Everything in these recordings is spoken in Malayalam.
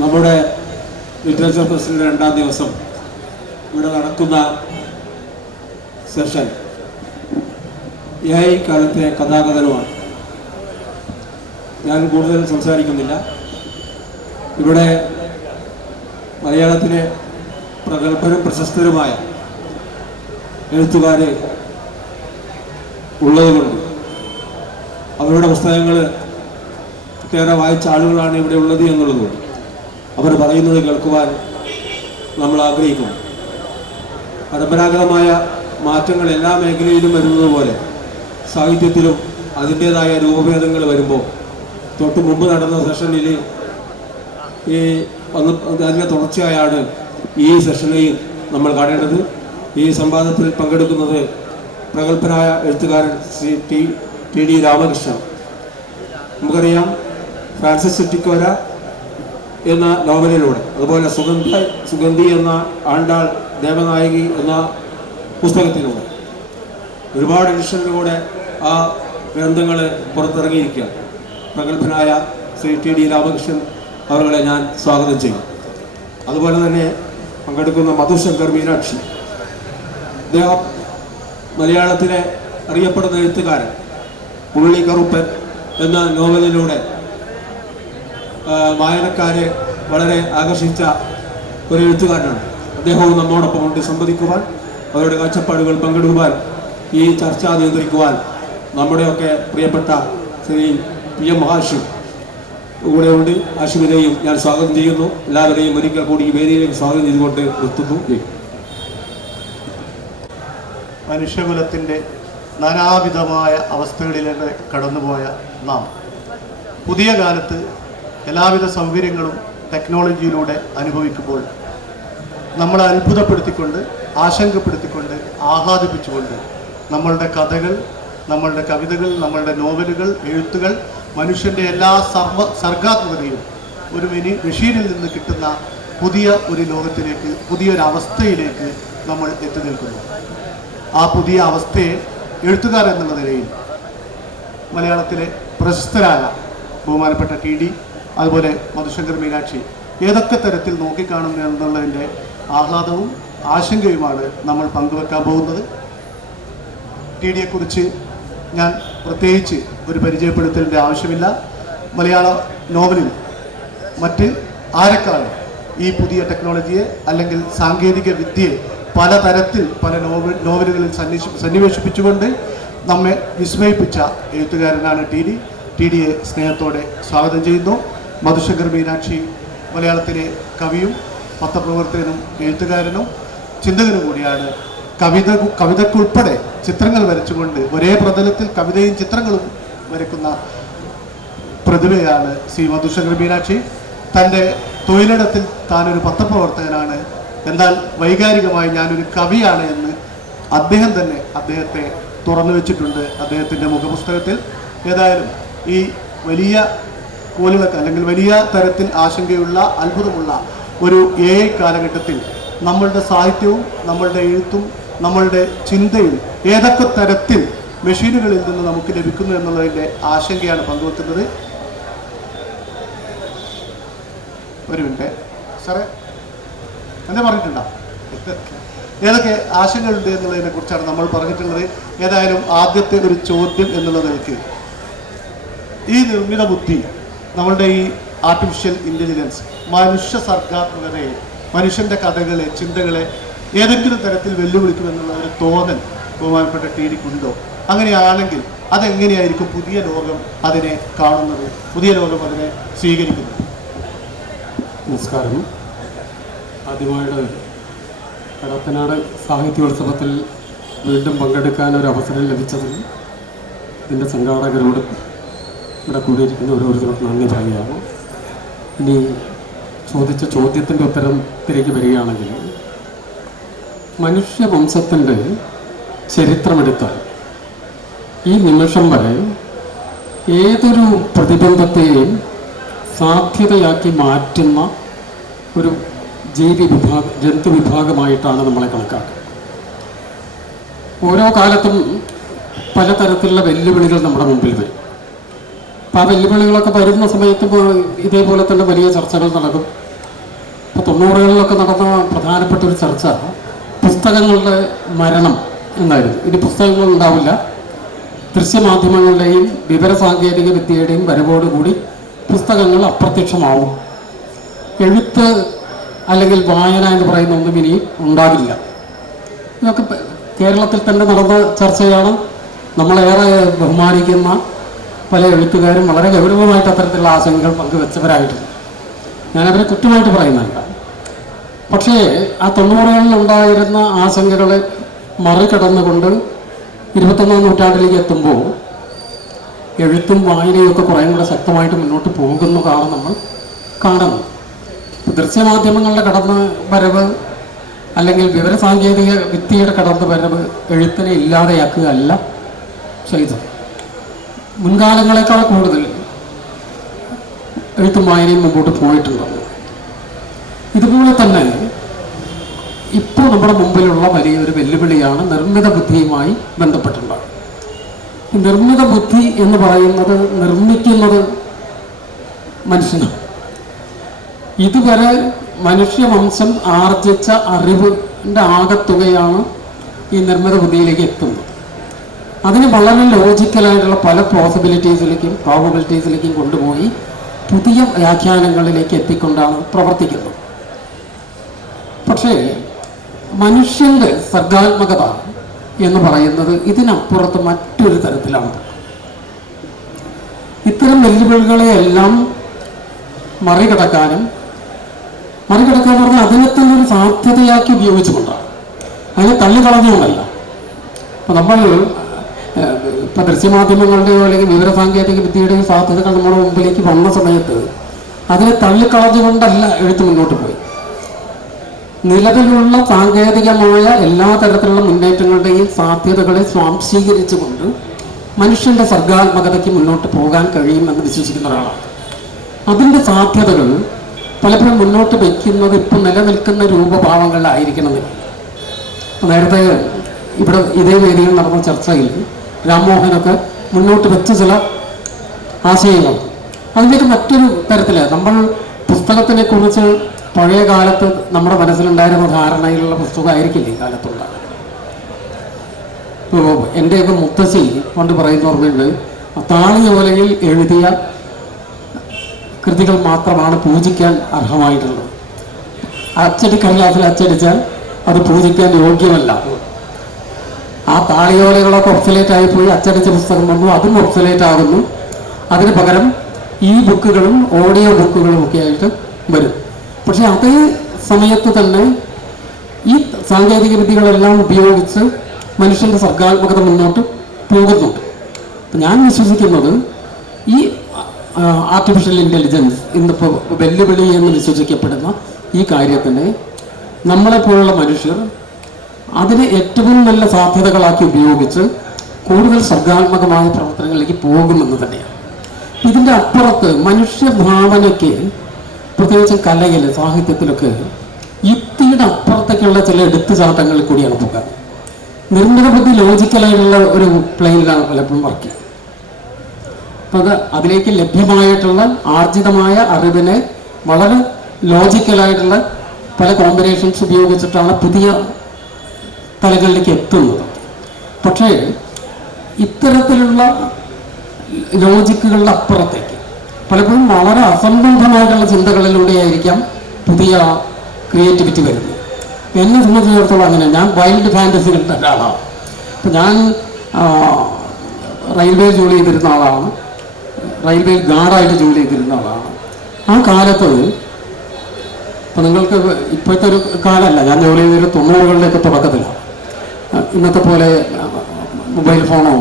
നമ്മുടെ ലിറ്ററേച്ചർ ഫെസ്റ്റിൻ്റെ 2ാം ദിവസം ഇവിടെ നടക്കുന്ന സെഷൻ AI കാലത്തെ കഥാകഥനമാണ്. ഞാൻ കൂടുതൽ സംസാരിക്കുന്നില്ല. ഇവിടെ മലയാളത്തിലെ പ്രഗത്ഭരും പ്രശസ്തരുമായ എഴുത്തുകാർ ഉള്ളതുകൊണ്ട് അവരുടെ പുസ്തകങ്ങൾ ഏറെ വായിച്ച ആളുകളാണ് ഇവിടെ ഉള്ളത് എന്നുള്ളതുകൊണ്ട് അവർ പറയുന്നത് കേൾക്കുവാൻ നമ്മൾ ആഗ്രഹിക്കുന്നു. പരമ്പരാഗതമായ മാറ്റങ്ങൾ എല്ലാ മേഖലയിലും വരുന്നത് പോലെ സാഹിത്യത്തിലും അതിൻ്റേതായ രൂപഭേദങ്ങൾ വരുമ്പോൾ തൊട്ട് മുമ്പ് നടന്ന സെഷനിൽ അതിൻ്റെ തുടർച്ചയായാണ് ഈ സെഷനെയും നമ്മൾ കാണേണ്ടത്. ഈ സംവാദത്തിൽ പങ്കെടുക്കുന്നത് പ്രഗത്ഭനായ എഴുത്തുകാരൻ ശ്രീ ടി.ഡി. രാമകൃഷ്ണൻ. നമുക്കറിയാം, ഫ്രാൻസിസ് ടിക്കോര എന്ന നോവലിലൂടെ, അതുപോലെ സുഗന്ധി എന്ന ആണ്ടാൾ ദേവനായകി എന്ന പുസ്തകത്തിലൂടെ ഒരുപാട് എഡിഷനിലൂടെ ആ ഗ്രന്ഥങ്ങൾ പുറത്തിറങ്ങിയിരിക്കുക. പ്രഗത്ഭനായ ശ്രീ ടി.ഡി. രാമകൃഷ്ണൻ അവരെ ഞാൻ സ്വാഗതം ചെയ്യും. അതുപോലെ തന്നെ പങ്കെടുക്കുന്ന മധുശങ്കർ മീനാക്ഷി. അദ്ദേഹം മലയാളത്തിലെ അറിയപ്പെടുന്ന എഴുത്തുകാരൻ. പുള്ളി കറുപ്പൻ എന്ന നോവലിലൂടെ വായനക്കാരെ വളരെ ആകർഷിച്ച ഒരു എഴുത്തുകാരനാണ്. അദ്ദേഹവും നമ്മോടൊപ്പം കൊണ്ട് സംവദിക്കുവാൻ, അവരുടെ കാഴ്ചപ്പാടുകൾ പങ്കെടുക്കുവാൻ, ഈ ചർച്ച നിയന്ത്രിക്കുവാൻ നമ്മുടെയൊക്കെ പ്രിയപ്പെട്ട ശ്രീ PM ഹാഷിം കൂടെ ഉണ്ട്. ഹാഷിമിനെയും ഞാൻ സ്വാഗതം ചെയ്യുന്നു. എല്ലാവരെയും ഒരിക്കൽ കൂടി ഈ വേദിയിലേക്ക് സ്വാഗതം ചെയ്തുകൊണ്ട് നിർത്തുന്നു. മനുഷ്യകുലത്തിൻ്റെ നാനാവിധമായ അവസ്ഥകളിലേക്ക് കടന്നുപോയ നാം പുതിയ കാലത്ത് എല്ലാവിധ സൗകര്യങ്ങളും ടെക്നോളജിയിലൂടെ അനുഭവിക്കുമ്പോൾ നമ്മളെ അത്ഭുതപ്പെടുത്തിക്കൊണ്ട്, ആശങ്കപ്പെടുത്തിക്കൊണ്ട്, ആഹ്ലാദിപ്പിച്ചുകൊണ്ട് നമ്മളുടെ കഥകൾ, നമ്മളുടെ കവിതകൾ, നമ്മളുടെ നോവലുകൾ, എഴുത്തുകൾ, മനുഷ്യൻ്റെ എല്ലാ സർഗാത്മകതയും ഒരു മെഷീനിൽ നിന്ന് കിട്ടുന്ന പുതിയ ഒരു ലോകത്തിലേക്ക്, പുതിയൊരവസ്ഥയിലേക്ക് നമ്മൾ എത്തി നിൽക്കുന്നു. ആ പുതിയ അവസ്ഥയെ എഴുത്തുകാർ എന്നുള്ള നിലയിൽ മലയാളത്തിലെ പ്രശസ്തരായ ബഹുമാനപ്പെട്ട TD, അതുപോലെ മധുശങ്കർ മീനാക്ഷി ഏതൊക്കെ തരത്തിൽ നോക്കിക്കാണുന്നു എന്നുള്ളതിൻ്റെ ആഹ്ലാദവും ആശങ്കയുമാണ് നമ്മൾ പങ്കുവെക്കാൻ പോകുന്നത്. TDയെക്കുറിച്ച് ഞാൻ പ്രത്യേകിച്ച് ഒരു പരിചയപ്പെടുത്തലിൻ്റെ ആവശ്യമില്ല. മലയാള നോവലിൽ മറ്റ് ആരെക്കാളും ഈ പുതിയ ടെക്നോളജിയെ അല്ലെങ്കിൽ സാങ്കേതിക വിദ്യയെ പലതരത്തിൽ പല നോവലുകളിൽ സന്നിവേശിപ്പിച്ചുകൊണ്ട് നമ്മെ വിസ്മയിപ്പിച്ച എഴുത്തുകാരനാണ് TD. TDയെ സ്നേഹത്തോടെ സ്വാഗതം ചെയ്യുന്നു. മധുശങ്കർ മീനാക്ഷി മലയാളത്തിലെ കവിയും പത്രപ്രവർത്തകനും എഴുത്തുകാരനും ചിന്തകനും കൂടിയാണ്. കവിതയ്ക്കുൾപ്പെടെ ചിത്രങ്ങൾ വരച്ചുകൊണ്ട് ഒരേ പ്രതലത്തിൽ കവിതയും ചിത്രങ്ങളും വരയ്ക്കുന്ന പ്രതിഭയാണ് ശ്രീ മധുശങ്കർ മീനാക്ഷി. തൻ്റെ തൊഴിലിടത്തിൽ താനൊരു പത്രപ്രവർത്തകനാണ്, എന്നാൽ വൈകാരികമായി ഞാനൊരു കവിയാണ് എന്ന് അദ്ദേഹം തന്നെ അദ്ദേഹത്തെ തുറന്നു വെച്ചിട്ടുണ്ട് അദ്ദേഹത്തിൻ്റെ മുഖപുസ്തകത്തിൽ. ഏതായാലും ഈ വലിയ കോലുകൾക്ക് അല്ലെങ്കിൽ വലിയ തരത്തിൽ ആശങ്കയുള്ള, അത്ഭുതമുള്ള ഒരു AI കാലഘട്ടത്തിൽ നമ്മളുടെ സാഹിത്യവും നമ്മളുടെ എഴുത്തും നമ്മളുടെ ചിന്തയും ഏതൊക്കെ തരത്തിൽ മെഷീനുകളിൽ നിന്ന് നമുക്ക് ലഭിക്കുന്നു എന്നുള്ളതിൻ്റെ ആശങ്കയാണ് പങ്കുവെക്കുന്നത്. ഒരു മിനിറ്റ് സാറേ, എന്താ പറഞ്ഞിട്ടുണ്ടോ? ഏതൊക്കെ ആശങ്കകളുണ്ട് എന്നുള്ളതിനെ കുറിച്ചാണ് നമ്മൾ പറഞ്ഞിട്ടുള്ളത്. ഏതായാലും ആദ്യത്തെ ഒരു ചോദ്യം എന്നുള്ള നിലയ്ക്ക്, ഈ നിർമ്മിത ബുദ്ധി, നമ്മളുടെ ഈ ആർട്ടിഫിഷ്യൽ ഇൻ്റലിജൻസ് മനുഷ്യ സർഗാത്മകതയെ, മനുഷ്യൻ്റെ കഥകളെ, ചിന്തകളെ ഏതെങ്കിലും തരത്തിൽ വെല്ലുവിളിക്കുമെന്നുള്ള ഒരു തോന്നൽ ബഹുമാനപ്പെട്ട TDക്കുണ്ടോ? അങ്ങനെയാണെങ്കിൽ അതെങ്ങനെയായിരിക്കും പുതിയ ലോകം അതിനെ കാണുന്നത്, പുതിയ ലോകം അതിനെ സ്വീകരിക്കുന്നത്? നമസ്കാരം. ആദ്യമായിട്ട് കടത്തനാട് സാഹിത്യോത്സവത്തിൽ വീണ്ടും പങ്കെടുക്കാൻ ഒരു അവസരം ലഭിച്ചതിൽ ഇതിൻ്റെ സംഘാടകരോട് ഇവിടെ കൂടിയിരിക്കുന്ന ഓരോരുത്തർക്കും നന്ദി പറയുകയാണ്. ഇനി ചോദിച്ച ചോദ്യത്തിൻ്റെ ഉത്തരത്തിലേക്ക് വരികയാണെങ്കിൽ, മനുഷ്യവംശത്തിൻ്റെ ചരിത്രമെടുത്താൽ ഈ നിമിഷം വരെ ഏതൊരു പ്രതിബന്ധത്തെയും സാധ്യതയാക്കി മാറ്റുന്ന ഒരു ജന്തുവിഭാഗമായിട്ടാണ് നമ്മളെ കണക്കാക്കുക. ഓരോ കാലത്തും പലതരത്തിലുള്ള വെല്ലുവിളികൾ നമ്മുടെ മുമ്പിൽ വരും. അപ്പോൾ ആ വെല്ലുവിളികളൊക്കെ വരുന്ന സമയത്ത് ഇതേപോലെ തന്നെ വലിയ ചർച്ചകൾ നടക്കും. ഇപ്പോൾ 90കളിലൊക്കെ നടന്ന പ്രധാനപ്പെട്ട ഒരു ചർച്ച പുസ്തകങ്ങളുടെ മരണം എന്നായിരുന്നു. ഇനി പുസ്തകങ്ങൾ ഉണ്ടാവില്ല, ദൃശ്യമാധ്യമങ്ങളുടെയും വിവരസാങ്കേതിക വിദ്യയുടെയും വരവോടുകൂടി പുസ്തകങ്ങൾ അപ്രത്യക്ഷമാവും, എഴുത്ത് അല്ലെങ്കിൽ വായന എന്ന് പറയുന്ന ഒന്നും ഇനി ഉണ്ടാകില്ല. ഇതൊക്കെ കേരളത്തിൽ തന്നെ നടന്ന ചർച്ചയാണ്. നമ്മളേറെ ബഹുമാനിക്കുന്ന പല എഴുത്തുകാരും വളരെ ഗൗരവമായിട്ട് അത്തരത്തിലുള്ള ആശങ്കകൾ പങ്കുവെച്ചവരായിട്ടുണ്ട്. ഞാനവരെ കുറ്റമായിട്ട് പറയുന്നുണ്ട്. പക്ഷേ ആ 90കളിൽ ഉണ്ടായിരുന്ന ആശങ്കകളെ മറികടന്നുകൊണ്ട് 21ാം നൂറ്റാണ്ടിലേക്ക് എത്തുമ്പോൾ എഴുത്തും വായനയും ഒക്കെ കുറേ കൂടെ ശക്തമായിട്ട് മുന്നോട്ട് പോകുന്നതാണ് നമ്മൾ കാണുന്നത്. ദൃശ്യമാധ്യമങ്ങളുടെ കടന്ന് വരവ് അല്ലെങ്കിൽ വിവരസാങ്കേതിക വിദ്യയുടെ കടന്നു വരവ് എഴുത്തിനെ ഇല്ലാതെയാക്കുകയല്ല ചെയ്തത്. മുൻകാലങ്ങളെക്കാൾ കൂടുതൽ എഴുത്തും വായനയും മുമ്പോട്ട് പോയിട്ടുണ്ട്. ഇതുപോലെ തന്നെ ഇപ്പോൾ നമ്മുടെ മുമ്പിലുള്ള വലിയൊരു വെല്ലുവിളിയാണ് നിർമ്മിത ബുദ്ധിയുമായി ബന്ധപ്പെട്ടുള്ളത്. നിർമ്മിത ബുദ്ധി എന്ന് പറയുന്നത് നിർമ്മിക്കുന്നത് മനുഷ്യനാണ്. ഇതുവരെ മനുഷ്യവംശം ആർജിച്ച അറിവിൻ്റെ ആകത്തുകയാണ് ഈ നിർമ്മിത ബുദ്ധിയിലേക്ക് എത്തുന്നത്. അതിന് വളരെ ലോജിക്കലായിട്ടുള്ള പല പോസിബിലിറ്റീസിലേക്കും പ്രോബബിലിറ്റീസിലേക്കും കൊണ്ടുപോയി പുതിയ വ്യാഖ്യാനങ്ങളിലേക്ക് എത്തിക്കൊണ്ടാണ് പ്രവർത്തിക്കുന്നത്. പക്ഷേ മനുഷ്യൻ്റെ സർഗാത്മകത എന്ന് പറയുന്നത് ഇതിനപ്പുറത്ത് മറ്റൊരു തരത്തിലാണ്. ഇത്തരം വെല്ലുവിളികളെയെല്ലാം മറികടക്കാൻ പറഞ്ഞാൽ അതിനെ തന്നെ ഒരു സാധ്യതയാക്കി ഉപയോഗിച്ചുകൊണ്ടാണ്, അതിനെ തള്ളിക്കളഞ്ഞുകൊണ്ടല്ല. അപ്പം നമ്മൾ ഇപ്പം ദൃശ്യമാധ്യമങ്ങളുടെയോ അല്ലെങ്കിൽ വിവരസാങ്കേതിക വിദ്യയുടെയോ സാധ്യതകൾ നമ്മുടെ മുമ്പിലേക്ക് വന്ന സമയത്ത് അതിനെ തള്ളിക്കളഞ്ഞുകൊണ്ടല്ല എഴുത്ത് മുന്നോട്ട് പോയി. നിലവിലുള്ള സാങ്കേതികമായ എല്ലാ തരത്തിലുള്ള മുന്നേറ്റങ്ങളുടെയും സാധ്യതകളെ സ്വാംശീകരിച്ചുകൊണ്ട് മനുഷ്യൻ്റെ സർഗാത്മകതയ്ക്ക് മുന്നോട്ട് പോകാൻ കഴിയുമെന്ന് വിശ്വസിക്കുന്ന ഒരാളാണ്. അതിൻ്റെ സാധ്യതകൾ പലപ്പോഴും മുന്നോട്ട് വയ്ക്കുന്നത് ഇപ്പം നിലനിൽക്കുന്ന രൂപഭാവങ്ങളിലായിരിക്കണമെന്നില്ല. നേരത്തെ ഇവിടെ ഇതേ വേദിയിൽ നടന്ന ചർച്ചയിൽ രാംമോഹനൊക്കെ മുന്നോട്ട് വെച്ച ചില ആശയങ്ങൾ അതിൻ്റെയൊക്കെ മറ്റൊരു തരത്തിൽ നമ്മൾ പുസ്തകത്തിനെ കുറിച്ച് പഴയ കാലത്ത് നമ്മുടെ മനസ്സിലുണ്ടായിരുന്ന ധാരണയിലുള്ള പുസ്തകമായിരിക്കില്ല ഈ കാലത്തുള്ള. എൻ്റെയൊക്കെ മുത്തശ്ശി കൊണ്ട് പറയുന്ന ഓർമ്മയുണ്ട്, താളിയോലയിൽ എഴുതിയ കൃതികൾ മാത്രമാണ് പൂജിക്കാൻ അർഹമായിട്ടുള്ളത്. അച്ചടിക്കടലാസിൽ അച്ചടിച്ചാൽ അത് പൂജിക്കാൻ യോഗ്യമല്ല. ആ താളിയോലകളൊക്കെ ഒബ്സലേറ്റ് ആയിപ്പോയി, അച്ചടിച്ച പുസ്തകം വന്നു, അതും ഒബ്സലേറ്റ് ആകുന്നു. അതിന് പകരം ഈ ബുക്കുകളും ഓഡിയോ ബുക്കുകളും ഒക്കെ ആയിട്ട് വരും. പക്ഷെ അതേ സമയത്ത് തന്നെ ഈ സാങ്കേതിക വിദ്യകളെല്ലാം ഉപയോഗിച്ച് മനുഷ്യൻ്റെ സർഗാത്മകത മുന്നോട്ട് പോകുന്നുണ്ട്. ഞാൻ വിശ്വസിക്കുന്നത് ഈ ആർട്ടിഫിഷ്യൽ ഇൻ്റലിജൻസ് ഇന്നിപ്പോൾ വെല്ലുവിളി എന്ന് വിശ്വസിക്കപ്പെടുന്ന ഈ കാര്യത്തിനെ നമ്മളെപ്പോലുള്ള മനുഷ്യർ അതിനെ ഏറ്റവും നല്ല സാധ്യതകളാക്കി ഉപയോഗിച്ച് കൂടുതൽ സർഗാത്മകമായ പ്രവർത്തനങ്ങളിലേക്ക് പോകുമെന്ന് തന്നെയാണ്. ഇതിൻ്റെ അപ്പുറത്ത് മനുഷ്യഭാവനയ്ക്ക് പ്രത്യേകിച്ചും കലയിൽ സാഹിത്യത്തിലൊക്കെ യുക്തിയുടെ അപ്പുറത്തേക്കുള്ള ചില എടുത്തുചാട്ടങ്ങളിൽ കൂടിയാണ് പോകാൻ. നിർമ്മിത ബുദ്ധി ലോജിക്കലായിട്ടുള്ള ഒരു പ്ലെയിനിലാണ് പലപ്പോഴും വർക്ക് ചെയ്യുന്നത്. അപ്പം അതിലേക്ക് ലഭ്യമായിട്ടുള്ള ആർജിതമായ അറിവിനെ വളരെ ലോജിക്കലായിട്ടുള്ള പല കോമ്പിനേഷൻസ് ഉപയോഗിച്ചിട്ടാണ് പുതിയ തലങ്ങളിലേക്ക് എത്തുന്നത്. പക്ഷേ ഇത്തരത്തിലുള്ള ലോജിക്കുകളുടെ അപ്പുറത്തേക്ക് പലപ്പോഴും വളരെ അസംബന്ധമായിട്ടുള്ള ചിന്തകളിലൂടെയായിരിക്കാം പുതിയ ക്രിയേറ്റിവിറ്റി വരുന്നത്. എന്നെ സംബന്ധിച്ചിടത്തോളം അങ്ങനെ, ഞാൻ വൈൽഡ് ഫാൻറ്റസികളുടെ ഒരാളാണ്. അപ്പം ഞാൻ റെയിൽവേ ജോലി ചെയ്തിരുന്ന ആളാണ്, റെയിൽവേ ഗാർഡായിട്ട് ജോലി ചെയ്തിരുന്ന ആളാണ്. ആ കാലത്ത് ഇപ്പം നിങ്ങൾക്ക് ഇപ്പോഴത്തെ ഒരു കാലമല്ല, ഞാൻ ജോലി ചെയ്തൊരു 90കളുടെയൊക്കെ തുടക്കത്തിലാണ്. ഇന്നത്തെ പോലെ മൊബൈൽ ഫോണോ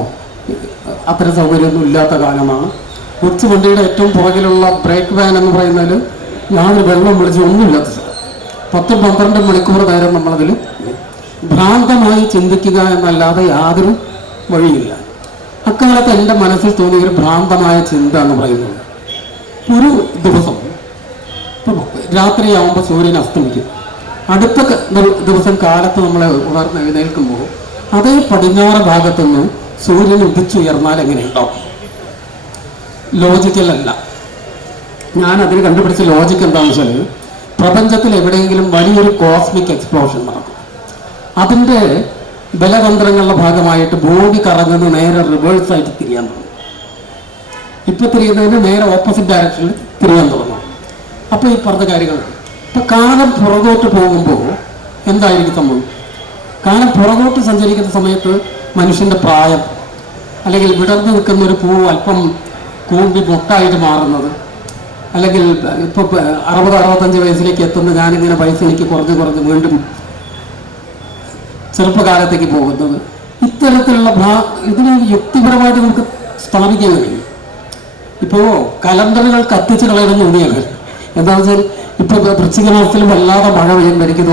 അത്തരം സൗകര്യമൊന്നും ഇല്ലാത്ത കാലമാണ്. കൊച്ചു വണ്ടിയുടെ ഏറ്റവും പുറകിലുള്ള ബ്രേക്ക് വാൻ എന്ന് പറയുന്നതിൽ ഞാനൊരു വെള്ളം വിളിച്ച് ഒന്നുമില്ലാത്ത സ്ഥലം. 10-12 മണിക്കൂർ നേരം നമ്മളതിൽ ഭ്രാന്തമായി ചിന്തിക്കുക എന്നല്ലാതെ യാതൊരു വഴിയില്ല. അക്കാലത്ത് എൻ്റെ മനസ്സിൽ തോന്നിയ ഒരു ഭ്രാന്തമായ ചിന്ത എന്ന് പറയുന്നത്, ഒരു ദിവസം രാത്രിയാവുമ്പോൾ സൂര്യൻ അസ്തമിക്കും. അടുത്ത ദിവസം കാലത്ത് നമ്മളെ ഉണർന്ന് എഴുന്നേൽക്കുമ്പോൾ അതേ പടിഞ്ഞാറ് ഭാഗത്തുനിന്ന് സൂര്യൻ ഉദിച്ചുയർന്നാൽ എങ്ങനെയുണ്ടാവും? ലോജിക്കലല്ല. ഞാൻ അതിന് കണ്ടുപിടിച്ച ലോജിക്ക് എന്താണെന്ന് വെച്ചാൽ, പ്രപഞ്ചത്തിൽ എവിടെയെങ്കിലും വലിയൊരു കോസ്മിക് എക്സ്പ്ലോഷൻ നടക്കും. അതിൻ്റെ ബലതന്ത്രങ്ങളുടെ ഭാഗമായിട്ട് ഭൂമി കറങ്ങുന്നത് നേരെ റിവേഴ്സായിട്ട് തിരിയാൻ തുടങ്ങും. ഇപ്പം തിരിയുന്നതിന് നേരെ ഓപ്പോസിറ്റ് ഡയറക്ഷനിൽ തിരിയാൻ തുടങ്ങും. അപ്പോൾ ഈ പറഞ്ഞ കാര്യങ്ങൾ ഇപ്പം കാലം പുറകോട്ട് പോകുമ്പോൾ എന്തായിരിക്കും സംഭവം? കാലം പുറകോട്ട് സഞ്ചരിക്കുന്ന സമയത്ത് മനുഷ്യൻ്റെ പ്രായം, അല്ലെങ്കിൽ വിടർന്നു നിൽക്കുന്ന ഒരു പൂ അല്പം കൂമ്പി മൊട്ടായിട്ട് മാറുന്നത്, അല്ലെങ്കിൽ ഇപ്പോൾ 60-65 വയസ്സിലേക്ക് എത്തുന്ന ഞാനിങ്ങനെ വയസ്സ് എനിക്ക് കുറഞ്ഞ് വീണ്ടും ചെറുപ്പകാലത്തേക്ക് പോകുന്നത്, ഇത്തരത്തിലുള്ള ഇതിന് യുക്തിപരമായിട്ട് നമുക്ക് സ്ഥാപിക്കാൻ കഴിയും. ഇപ്പോൾ കലണ്ടറുകൾ കത്തിച്ച് കളയണമെന്ന് തോന്നിയാണ്. എന്താണെന്ന് വെച്ചാൽ ഇപ്പോൾ വൃശ്ചിക മാസത്തിലും വല്ലാതെ മഴ പെയ്യുമ്പോൾ എനിക്ക്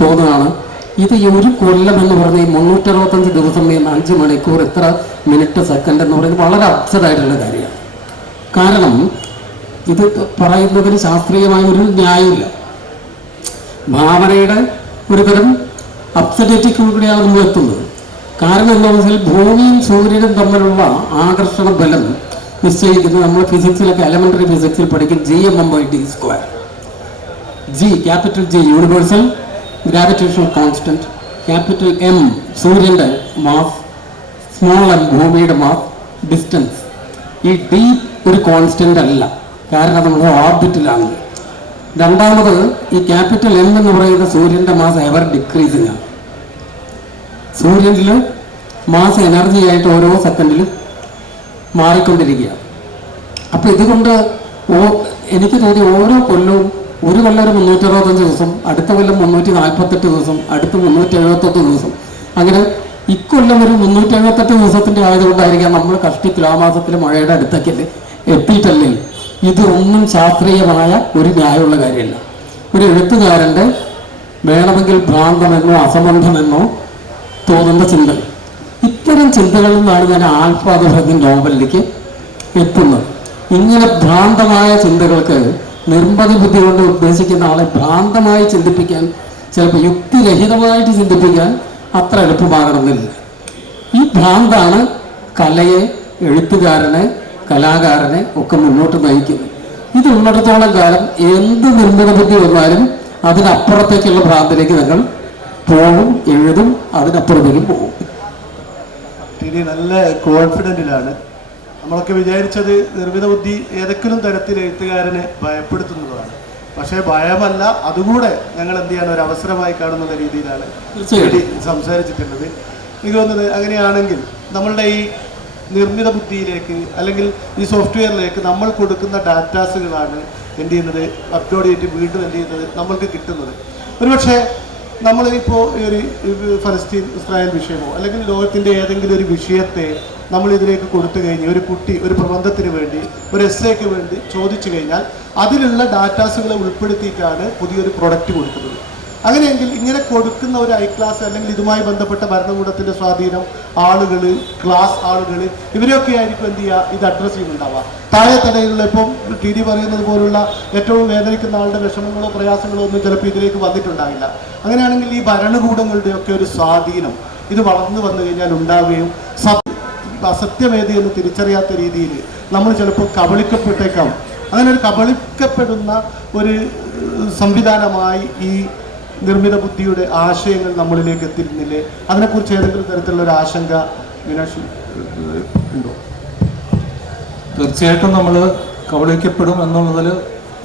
തോന്നുകയാണ് ഇത് ഈ ഒരു കൊല്ലം എന്ന് പറഞ്ഞാൽ ഈ 365 ദിവസം 5 മണിക്കൂർ ഇത്ര മിനിറ്റ് സെക്കൻഡ് എന്ന് പറയുന്നത് വളരെ അപ്സെറ്റായിട്ടുള്ള കാര്യമാണ്. കാരണം ഇത് പറയുന്നതിന് ശാസ്ത്രീയമായ ഒരു ന്യായമില്ല. ഭാവനയുടെ ഒരു തരം അപ്സെറ്റേറ്റിക്കൂടെയാണ് നമ്മൾ എത്തുന്നത്. കാരണം എന്താണെന്ന് വെച്ചാൽ ഭൂമിയും സൂര്യനും തമ്മിലുള്ള ആകർഷണ ബലം നിശ്ചയിക്കുന്നത് നമ്മൾ ഫിസിക്സിലൊക്കെ എലമെന്ററി ഫിസിക്സിൽ പഠിക്കും gm/d². G, capital G universal gravitational constant, capital M സൂര്യൻ്റെ മാസ്, സ്മോൾ എം ഭൂമിയുടെ മാസ്, ഡിസ്റ്റൻസ്. ഈ ഡി ഒരു കോൺസ്റ്റന്റ് അല്ല, കാരണം നമ്മൾ ഓർബിറ്റിലാണ്. രണ്ടാമത് ഈ ക്യാപിറ്റൽ എം എന്ന് പറയുന്ന സൂര്യൻ്റെ മാസ് എവർ ഡിക്രീസിങ് ആണ്. സൂര്യനിൽ മാസ് എനർജി ആയിട്ട് ഓരോ സെക്കൻഡിലും മാറിക്കൊണ്ടിരിക്കുകയാണ്. അപ്പോൾ ഇതുകൊണ്ട് എനിക്ക് തോന്നി ഓരോ കൊല്ലവും ഒരു കൊല്ലം ഒരു 365 ദിവസം, അടുത്ത കൊല്ലം 348 ദിവസം, അടുത്ത 378 ദിവസം, അങ്ങനെ ഇക്കൊല്ലം ഒരു 378 ദിവസത്തിൻ്റെ ആയതുകൊണ്ടായിരിക്കാം നമ്മൾ കഷ്ടി തുലാമാസത്തിൽ മഴയുടെ അടുത്തേക്കല്ലേ എത്തിയിട്ടല്ലേ. ഇതൊന്നും ശാസ്ത്രീയമായ ഒരു ന്യായമുള്ള കാര്യമല്ല. ഒരു എഴുത്തുകാരൻ്റെ വേണമെങ്കിൽ ഭ്രാന്തമെന്നോ അസംബന്ധമെന്നോ തോന്നുന്ന ചിന്തകൾ, ഇത്തരം ചിന്തകളിൽ നിന്നാണ് ഞാൻ ആൽഫാദ് നോവലിലേക്ക് എത്തുന്നത്. ഇങ്ങനെ ഭ്രാന്തമായ ചിന്തകൾക്ക് നിർമ്മതി ബുദ്ധി കൊണ്ട് ഉദ്ദേശിക്കുന്ന ആളെ ഭ്രാന്തമായി ചിന്തിപ്പിക്കാൻ, ചിലപ്പോൾ യുക്തിരഹിതമായിട്ട് ചിന്തിപ്പിക്കാൻ അത്ര എളുപ്പമാകണമെന്നില്ല. ഈ ഭ്രാന്താണ് കലയെ, എഴുത്തുകാരനെ, കലാകാരനെ ഒക്കെ മുന്നോട്ട് നയിക്കുന്നത്. ഇത് ഉള്ളിടത്തോളം കാലം എന്ത് നിർമ്മിത ബുദ്ധി വന്നാലും അതിനപ്പുറത്തേക്കുള്ള ഭ്രാന്തിലേക്ക് നിങ്ങൾ പോകും, എഴുതും, അതിനപ്പുറത്തേക്കും പോകും. ഇനി നല്ല കോൺഫിഡൻറ്റിലാണ്. നമ്മളൊക്കെ വിചാരിച്ചത് നിർമ്മിത ബുദ്ധി ഏതെങ്കിലും തരത്തിൽ എഴുത്തുകാരനെ ഭയപ്പെടുത്തുന്നതാണ്. പക്ഷേ ഭയമല്ല, അതുകൂടെ ഞങ്ങൾ എന്ത് ചെയ്യാൻ ഒരു അവസരമായി കാണുന്ന രീതിയിലാണ് സംസാരിച്ചിട്ടുള്ളത്. എനിക്ക് തോന്നുന്നത് അങ്ങനെയാണെങ്കിൽ നമ്മളുടെ ഈ നിർമ്മിത ബുദ്ധിയിലേക്ക് അല്ലെങ്കിൽ ഈ സോഫ്റ്റ്വെയറിലേക്ക് നമ്മൾ കൊടുക്കുന്ന ഡാറ്റാസുകളാണ് എന്ത് ചെയ്യുന്നത്, അപ്ലോഡ് ചെയ്തിട്ട് വീണ്ടും എന്ത് ചെയ്യുന്നത് നമ്മൾക്ക് കിട്ടുന്നത്. ഒരുപക്ഷെ നമ്മളിപ്പോൾ ഈ ഒരു ഫലസ്തീൻ ഇസ്രായേൽ വിഷയമോ അല്ലെങ്കിൽ ലോകത്തിൻ്റെ ഏതെങ്കിലും ഒരു വിഷയത്തെ നമ്മൾ ഇതിലേക്ക് കൊടുത്തു കഴിഞ്ഞാൽ, ഒരു കുട്ടി ഒരു പ്രബന്ധത്തിന് വേണ്ടി, ഒരു എസ്സേക്ക് വേണ്ടി ചോദിച്ചു കഴിഞ്ഞാൽ അതിലുള്ള ഡാറ്റാസുകളെ ഉൾപ്പെടുത്തിയിട്ടാണ് പുതിയൊരു പ്രൊഡക്റ്റ് കൊടുക്കുന്നത്. അങ്ങനെയെങ്കിൽ ഇങ്ങനെ കൊടുക്കുന്ന ഒരു ഹൈ ക്ലാസ് അല്ലെങ്കിൽ ഇതുമായി ബന്ധപ്പെട്ട ഭരണകൂടത്തിൻ്റെ സ്വാധീനം, ആളുകൾ, ക്ലാസ് ആളുകൾ, ഇവരെയൊക്കെ ആയിരിക്കും എന്ത് ചെയ്യുക, ഇത് അഡ്രസ്സ് ചെയ്യുന്നുണ്ടാവുക. താഴെ തലയിലുള്ള ഇപ്പം ടി ഡി പറയുന്നത് പോലുള്ള ഏറ്റവും വേദനിക്കുന്ന ആളുടെ വിഷമങ്ങളോ പ്രയാസങ്ങളോ ഒന്നും ചിലപ്പോൾ ഇതിലേക്ക് വന്നിട്ടുണ്ടാവില്ല. അങ്ങനെയാണെങ്കിൽ ഈ ഭരണകൂടങ്ങളുടെയൊക്കെ ഒരു സ്വാധീനം ഇത് വളർന്നു വന്നു കഴിഞ്ഞാൽ ഉണ്ടാവുകയും അസത്യമേതി എന്ന് തിരിച്ചറിയാത്ത രീതിയിൽ നമ്മൾ ചിലപ്പോൾ കബളിക്കപ്പെട്ടേക്കാം. അങ്ങനെ ഒരു കബളിക്കപ്പെടുന്ന ഒരു സംവിധാനമായി ഈ നിർമ്മിത ബുദ്ധിയുടെ ആശയങ്ങൾ നമ്മളിലേക്ക് എത്തിയിരുന്നില്ലേ? അതിനെക്കുറിച്ച് ഏതെങ്കിലും തരത്തിലുള്ള ഒരു ആശങ്ക മീനാക്ഷി ഉണ്ടോ? തീർച്ചയായിട്ടും നമ്മൾ കബളിക്കപ്പെടും എന്നുള്ളതിൽ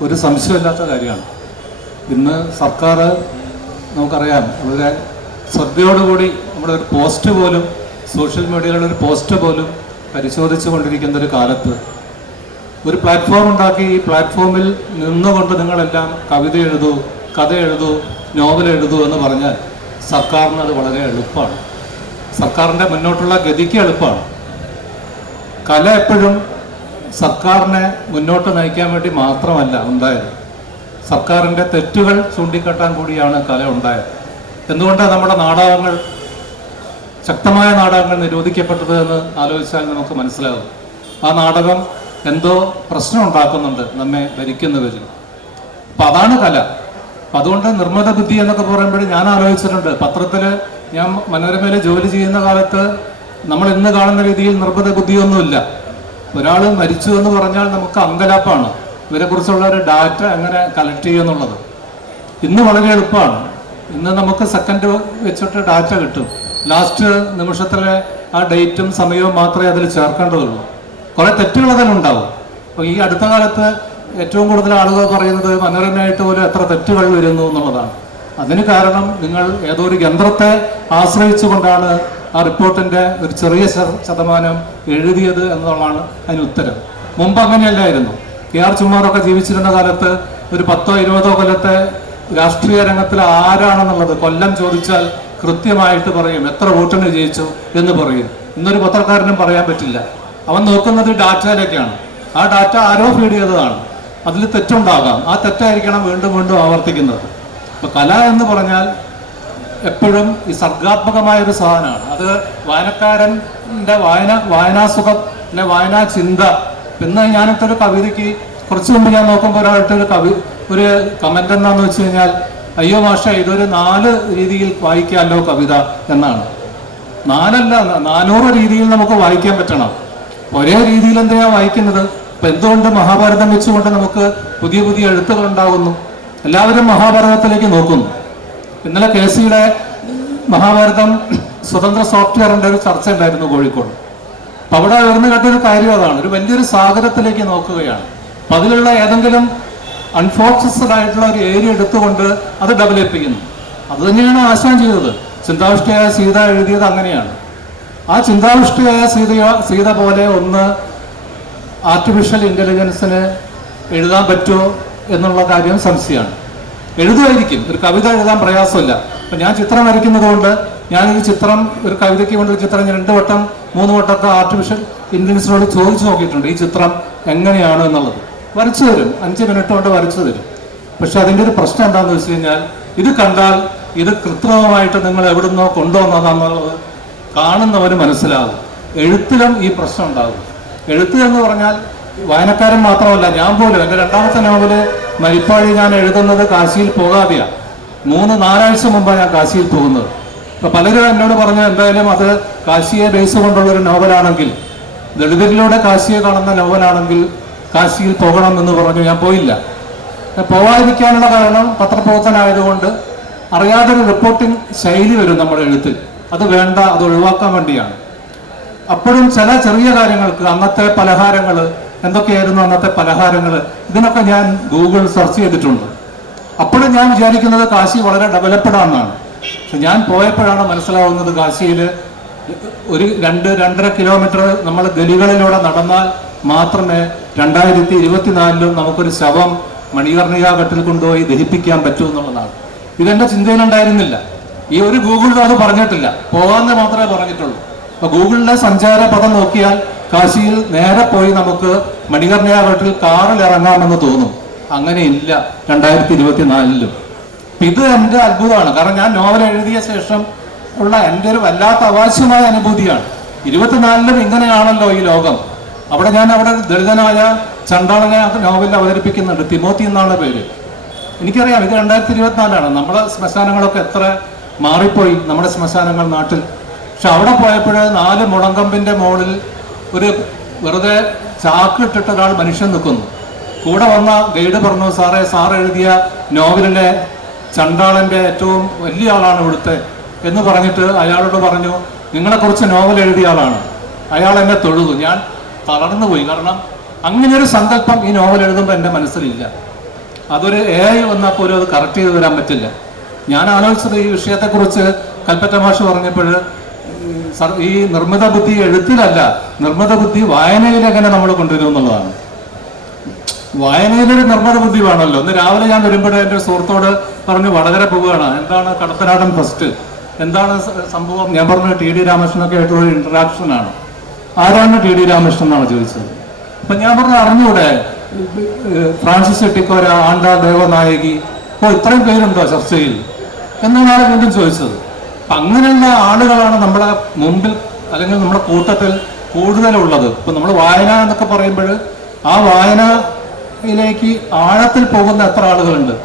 ഒരു സംശയമില്ലാത്ത കാര്യമാണ്. ഇന്ന് സർക്കാർ നമുക്കറിയാം വളരെ ശ്രദ്ധയോടുകൂടി നമ്മുടെ ഒരു പോസ്റ്റ് പോലും, സോഷ്യൽ മീഡിയയിലുള്ള ഒരു പോസ്റ്റ് പോലും പരിശോധിച്ചു കൊണ്ടിരിക്കുന്ന ഒരു കാലത്ത് ഒരു പ്ലാറ്റ്ഫോം ഉണ്ടാക്കി ഈ പ്ലാറ്റ്ഫോമിൽ നിന്നുകൊണ്ട് നിങ്ങളെല്ലാം കവിത എഴുതൂ, കഥ എഴുതൂ, നോവൽ എഴുതൂ എന്ന് പറഞ്ഞാൽ സർക്കാരിന് അത് വളരെ എളുപ്പമാണ്. സർക്കാരിൻ്റെ മുന്നോട്ടുള്ള ഗതിക്ക് എളുപ്പമാണ്. കല എപ്പോഴും സർക്കാരിനെ മുന്നോട്ട് നയിക്കാൻ വേണ്ടി മാത്രമല്ല ഉണ്ടായത്, സർക്കാരിൻ്റെ തെറ്റുകൾ ചൂണ്ടിക്കാട്ടാൻ കൂടിയാണ് കല ഉണ്ടായത്. എന്തുകൊണ്ടാണ് നമ്മുടെ നാടകങ്ങൾ, ശക്തമായ നാടകങ്ങൾ നിരോധിക്കപ്പെട്ടത് എന്ന് ആലോചിച്ചാൽ നമുക്ക് മനസ്സിലാകും. ആ നാടകം എന്തോ പ്രശ്നം ഉണ്ടാക്കുന്നുണ്ട് നമ്മെ ഭരിക്കുന്നവരിൽ. അപ്പം അതാണ് കല. അപ്പം അതുകൊണ്ട് നിർമ്മിത ബുദ്ധി എന്നൊക്കെ പറയുമ്പോൾ ഞാൻ ആലോചിച്ചിട്ടുണ്ട്, പത്രത്തിൽ ഞാൻ മനോരമയിൽ ജോലി ചെയ്യുന്ന കാലത്ത് നമ്മൾ ഇന്ന് കാണുന്ന രീതിയിൽ നിർമ്മിത ബുദ്ധിയൊന്നുമില്ല. ഒരാൾ മരിച്ചു എന്ന് പറഞ്ഞാൽ നമുക്ക് അങ്കലാപ്പാണ് ഇവരെക്കുറിച്ചുള്ള ഒരു ഡാറ്റ എങ്ങനെ കളക്ട് ചെയ്യുമെന്നുള്ളത്. ഇന്ന് വളരെ എളുപ്പമാണ്. ഇന്ന് നമുക്ക് സെക്കൻഡ് വെച്ചിട്ട് ഡാറ്റ കിട്ടും. ലാസ്റ്റ് നിമിഷത്തിലെ ആ ഡേറ്റും സമയവും മാത്രമേ അതിൽ ചേർക്കേണ്ടതുള്ളൂ. കുറേ തെറ്റുകൾ അതിലുണ്ടാവും. അപ്പോൾ ഈ അടുത്ത കാലത്ത് ഏറ്റവും കൂടുതൽ ആളുകൾ പറയുന്നത് മനോരമയായിട്ട് പോലും എത്ര തെറ്റുകൾ വരുന്നു എന്നുള്ളതാണ്. അതിന് കാരണം നിങ്ങൾ ഏതോ ഒരു യന്ത്രത്തെ ആശ്രയിച്ചുകൊണ്ടാണ് ആ റിപ്പോർട്ടിൻ്റെ ഒരു ചെറിയ ശതമാനം എഴുതിയത് എന്നുള്ളതാണ് അതിന് ഉത്തരം. മുമ്പ് അങ്ങനെയല്ലായിരുന്നു. KR ചുമ്മാറൊക്കെ ജീവിച്ചിരുന്ന കാലത്ത് ഒരു 10-20 കൊല്ലത്തെ രാഷ്ട്രീയ രംഗത്തിൽ ആരാണെന്നുള്ളത് കൊല്ലം ചോദിച്ചാൽ കൃത്യമായിട്ട് പറയും, എത്ര വോട്ടിന് ജയിച്ചു എന്ന് പറയും. ഇന്നൊരു പത്രക്കാരനും പറയാൻ പറ്റില്ല. അവൻ നോക്കുന്നത് ഡാറ്റയിലേക്കാണ്. ആ ഡാറ്റ ആരോ ഫീഡ് ചെയ്തതാണ്. അതിൽ തെറ്റുണ്ടാകാം. ആ തെറ്റായിരിക്കണം വീണ്ടും വീണ്ടും ആവർത്തിക്കുന്നത്. ഇപ്പൊ കല എന്ന് പറഞ്ഞാൽ എപ്പോഴും ഈ സർഗാത്മകമായ ഒരു സാധനമാണ്. അത് വായനക്കാരൻ്റെ വായനാസുഖം, അല്ലെ വായനാ ചിന്ത. പിന്നെ ഞാനിപ്പോൾ ഒരു കവിതയ്ക്ക് കുറച്ച് മുമ്പ് ഞാൻ നോക്കുമ്പോൾ ഒരു കമന്റ് എന്താന്ന് വെച്ച് കഴിഞ്ഞാൽ, അയ്യോ മാഷ ഇതൊരു 4 രീതിയിൽ വായിക്കാമല്ലോ കവിത എന്നാണ്. 4 അല്ല, 400 രീതിയിൽ നമുക്ക് വായിക്കാൻ പറ്റണം. ഒരേ രീതിയിൽ എന്തിനാ വായിക്കുന്നത്? ഇപ്പൊ എന്തുകൊണ്ട് മഹാഭാരതം വെച്ചുകൊണ്ട് നമുക്ക് പുതിയ പുതിയ എഴുത്തുകൾ ഉണ്ടാകുന്നു? എല്ലാവരും മഹാഭാരതത്തിലേക്ക് നോക്കുന്നു. ഇന്നലെ KC-യുടെ മഹാഭാരതം സ്വതന്ത്ര സോഫ്റ്റ്വെയറിന്റെ ഒരു ചർച്ച ഉണ്ടായിരുന്നു കോഴിക്കോട്. അപ്പൊ അവിടെ ഉയർന്നു കേട്ടൊരു കാര്യം അതാണ്, ഒരു വലിയൊരു സാഗരത്തിലേക്ക് നോക്കുകയാണ്. അപ്പൊ അതിലുള്ള ഏതെങ്കിലും അൺഫോക്കസ്ഡ് ആയിട്ടുള്ള ഒരു ഏരിയ എടുത്തുകൊണ്ട് അത് ഡെവലപ്പ് ചെയ്യുന്നു. അത് തന്നെയാണ് ആശാൻ ചെയ്തത്. ചിന്താവിഷ്ടയായ സീത എഴുതിയത് അങ്ങനെയാണ്. ആ ചിന്താവിഷ്ടയായ സീത പോലെ ഒന്ന് ആർട്ടിഫിഷ്യൽ ഇന്റലിജൻസിന് എഴുതാൻ പറ്റുമോ എന്നുള്ള കാര്യം സംശയമാണ്. എഴുതുമായിരിക്കും, ഒരു കവിത എഴുതാൻ പ്രയാസമില്ല. അപ്പം ഞാൻ ചിത്രം വരയ്ക്കുന്നത് കൊണ്ട് ഞാനൊരു ചിത്രം, ഒരു കവിതയ്ക്ക് കൊണ്ട് ഒരു ചിത്രം 2 വട്ടം 3 വട്ടമൊക്കെ ആർട്ടിഫിഷ്യൽ ഇന്റലിജൻസിനോട് ചോദിച്ചു നോക്കിയിട്ടുണ്ട്, ഈ ചിത്രം എങ്ങനെയാണ് എന്നുള്ളത്. വരച്ചു തരും, 5 മിനിറ്റ് കൊണ്ട് വരച്ചു തരും. പക്ഷെ അതിൻ്റെ ഒരു പ്രശ്നം എന്താണെന്ന് വെച്ച് കഴിഞ്ഞാൽ, ഇത് കണ്ടാൽ ഇത് കൃത്രിമമായിട്ട് നിങ്ങൾ എവിടുന്നോ കൊണ്ടുവന്നതാണെന്നുള്ളത് കാണുന്നവന് മനസ്സിലാകും. എഴുത്തിലും ഈ പ്രശ്നം ഉണ്ടാകും. എഴുത്ത് എന്ന് പറഞ്ഞാൽ വായനക്കാരൻ മാത്രമല്ല, ഞാൻ പോലും എൻ്റെ 2ാമത്തെ നോവല് മരിപ്പാഴി ഞാൻ എഴുതുന്നത് കാശിയിൽ പോകാതെയാണ്. 3-4 ആഴ്ച മുമ്പാണ് ഞാൻ കാശിയിൽ പോകുന്നത്. അപ്പൊ പലരും എന്നോട് പറഞ്ഞു, എന്തായാലും അത് കാശിയെ ബേസ് കൊണ്ടുള്ളൊരു നോവലാണെങ്കിൽ, ദളിതരിലൂടെ കാശിയെ കാണുന്ന നോവലാണെങ്കിൽ കാശിയിൽ പോകണം എന്ന് പറഞ്ഞു. ഞാൻ പോയില്ല. പോവാതിരിക്കാനുള്ള കാരണം പത്രപ്രവർത്തനായതുകൊണ്ട് അറിയാതൊരു റിപ്പോർട്ടിംഗ് ശൈലി വരും നമ്മുടെ എഴുത്തിൽ. അത് വേണ്ട, അത് ഒഴിവാക്കാൻ വേണ്ടിയാണ്. അപ്പോഴും ചില ചെറിയ കാര്യങ്ങൾക്ക്, അന്നത്തെ പലഹാരങ്ങൾ എന്തൊക്കെയായിരുന്നു, അന്നത്തെ പലഹാരങ്ങൾ, ഇതിനൊക്കെ ഞാൻ ഗൂഗിൾ സെർച്ച് ചെയ്തിട്ടുണ്ട്. അപ്പോഴും ഞാൻ വിചാരിക്കുന്നത് കാശി വളരെ ഡെവലപ്ഡ് ആണെന്നാണ്. പക്ഷെ ഞാൻ പോയപ്പോഴാണ് മനസ്സിലാവുന്നത്, കാശിയിൽ ഒരു 2-2.5 കിലോമീറ്റർ നമ്മൾ ഗലികളിലൂടെ നടന്നാൽ മാത്രമേ 2024 നമുക്കൊരു ശവം മണികർണിക ഘട്ടിൽ കൊണ്ടുപോയി ദഹിപ്പിക്കാൻ പറ്റൂ എന്നുള്ളതാണ്. ഇതെന്റെ ചിന്തയിലുണ്ടായിരുന്നില്ല. ഈ ഒരു ഗൂഗിളിലും അത് പറഞ്ഞിട്ടില്ല, പോകാമെന്ന് മാത്രമേ പറഞ്ഞിട്ടുള്ളൂ. അപ്പൊ ഗൂഗിളിലെ സഞ്ചാര പദം നോക്കിയാൽ കാശിയിൽ നേരെ പോയി നമുക്ക് മണികർണിക ഘട്ടിൽ കാറിൽ ഇറങ്ങാമെന്ന് തോന്നും. അങ്ങനെയില്ല 2024. ഇത് എൻ്റെ അത്ഭുതമാണ്. കാരണം ഞാൻ നോവൽ എഴുതിയ ശേഷം ഉള്ള എൻ്റെ ഒരു വല്ലാത്ത അവാച്യമായ അനുഭൂതിയാണ്. 24 ഇങ്ങനെയാണല്ലോ ഈ ലോകം. അവിടെ ദളിതനായ ചണ്ടാളനെ നോവലിൽ അവതരിപ്പിക്കുന്നുണ്ട്. തിമോത്തി എന്നാണ് പേര്. എനിക്കറിയാം ഇത് 2024 നമ്മുടെ ശ്മശാനങ്ങളൊക്കെ എത്ര മാറിപ്പോയി, നമ്മുടെ ശ്മശാനങ്ങൾ നാട്ടിൽ. പക്ഷെ അവിടെ പോയപ്പോൾ 4 മുളങ്കമ്പിന്റെ മുകളിൽ ഒരു വെറുതെ ചാക്കിട്ടിട്ട് ഒരാൾ മനുഷ്യൻ നിൽക്കുന്നു. കൂടെ വന്ന ഗൈഡ് പറഞ്ഞു, സാർ എഴുതിയ നോവലിലെ ചണ്ടാളന്റെ ഏറ്റവും വലിയ ആളാണ് ഇവിടുത്തെ എന്ന് പറഞ്ഞിട്ട് അയാളോട് പറഞ്ഞു, നിങ്ങളെക്കുറിച്ച് നോവൽ എഴുതിയ ആളാണ്. അയാൾ എന്നെ തൊഴുതു. ഞാൻ തളർന്നു പോയി. കാരണം അങ്ങനെയൊരു സങ്കല്പം ഈ നോവൽ എഴുതുമ്പോൾ എൻ്റെ മനസ്സിലില്ല. അതൊരു AI വന്നാൽ പോലും അത് കറക്റ്റ് ചെയ്ത് തരാൻ പറ്റില്ല. ഞാൻ ആലോചിച്ചത് ഈ വിഷയത്തെക്കുറിച്ച് കൽപ്പറ്റ മാഷ് പറഞ്ഞപ്പോൾ, ഈ നിർമ്മിത ബുദ്ധി എഴുത്തിലല്ല, നിർമ്മിത ബുദ്ധി വായനയിൽ എങ്ങനെ നമ്മൾ കൊണ്ടുവരും എന്നുള്ളതാണ്. വായനയിലൊരു നിർമ്മിത ബുദ്ധി വേണമല്ലോ. ഇന്ന് രാവിലെ ഞാൻ വരുമ്പോഴേ എൻ്റെ സുഹൃത്തോട് പറഞ്ഞു, വടകര പോവുകയാണ്, എന്താണ് കടത്തനാടൻ ഫസ്റ്റ്, എന്താണ് സംഭവം? ഞാൻ പറഞ്ഞു TD രാമകൃഷ്ണനൊക്കെ ആയിട്ടുള്ള ഇന്ററാക്ഷനാണ്. ആരാണ് TD രാമകൃഷ്ണൻ എന്നാണ് ചോദിച്ചത്. അപ്പൊ ഞാൻ പറഞ്ഞു, അറിഞ്ഞൂടെ, ഫ്രാൻസിസ് എട്ടിക്കോര, ആണ്ടാൾ ദേവനായകി, ഇത്രയും പേരുണ്ടോ ചർച്ചയിൽ എന്നാണ് ആൾ വീണ്ടും ചോദിച്ചത്. അങ്ങനെയുള്ള ആളുകളാണ് നമ്മുടെ മുമ്പിൽ അല്ലെങ്കിൽ നമ്മുടെ കൂട്ടത്തിൽ കൂടുതലുള്ളത്. ഇപ്പൊ നമ്മൾ വായന എന്നൊക്കെ പറയുമ്പോൾ ആ വായനയിലേക്ക് ആഴത്തിൽ പോകുന്ന എത്ര ആളുകളുണ്ട്?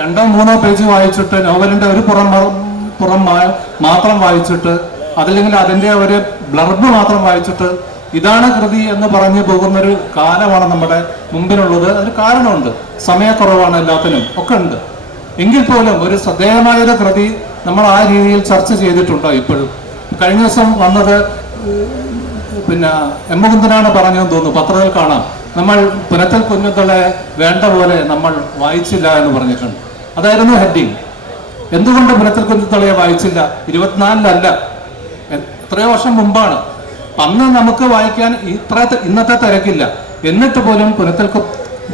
2-3 പേജ് വായിച്ചിട്ട്, നോവലിന്റെ ഒരു പുറം മാത്രം വായിച്ചിട്ട്, അതല്ലെങ്കിൽ അതിന്റെ ഒരു ബ്ലർബ് മാത്രം വായിച്ചിട്ട് ഇതാണ് കൃതി എന്ന് പറഞ്ഞു പോകുന്നൊരു കാലമാണ് നമ്മുടെ മുമ്പിലുള്ളത്. അതിന് കാരണമുണ്ട്, സമയക്കുറവാണ്, എല്ലാത്തിനും ഒക്കെ ഉണ്ട്. എങ്കിൽ പോലും ഒരു ശ്രദ്ധേയമായൊരു കൃതി നമ്മൾ ആ രീതിയിൽ ചർച്ച ചെയ്തിട്ടുണ്ടോ ഇപ്പോഴും? കഴിഞ്ഞ ദിവസം വന്നത് പിന്നെ എം മുകുന്ദനാണ് പറഞ്ഞതെന്ന് തോന്നുന്നു, പത്രത്തിൽ കാണാം. നമ്മൾ പുനത്തൽ കുഞ്ഞുങ്ങളെ വേണ്ട പോലെ നമ്മൾ വായിച്ചില്ല എന്ന് പറഞ്ഞിട്ടുണ്ട്. അതായിരുന്നു ഹെഡിങ്. എന്തുകൊണ്ട് പുനത്തൽ കുഞ്ഞുങ്ങളെ വായിച്ചില്ല? 24-ലല്ല, എത്രയോ വർഷം മുമ്പാണ്. അന്ന് നമുക്ക് വായിക്കാൻ ഇന്നത്തെ തിരക്കില്ല. എന്നിട്ട് പോലും പുനത്തൽ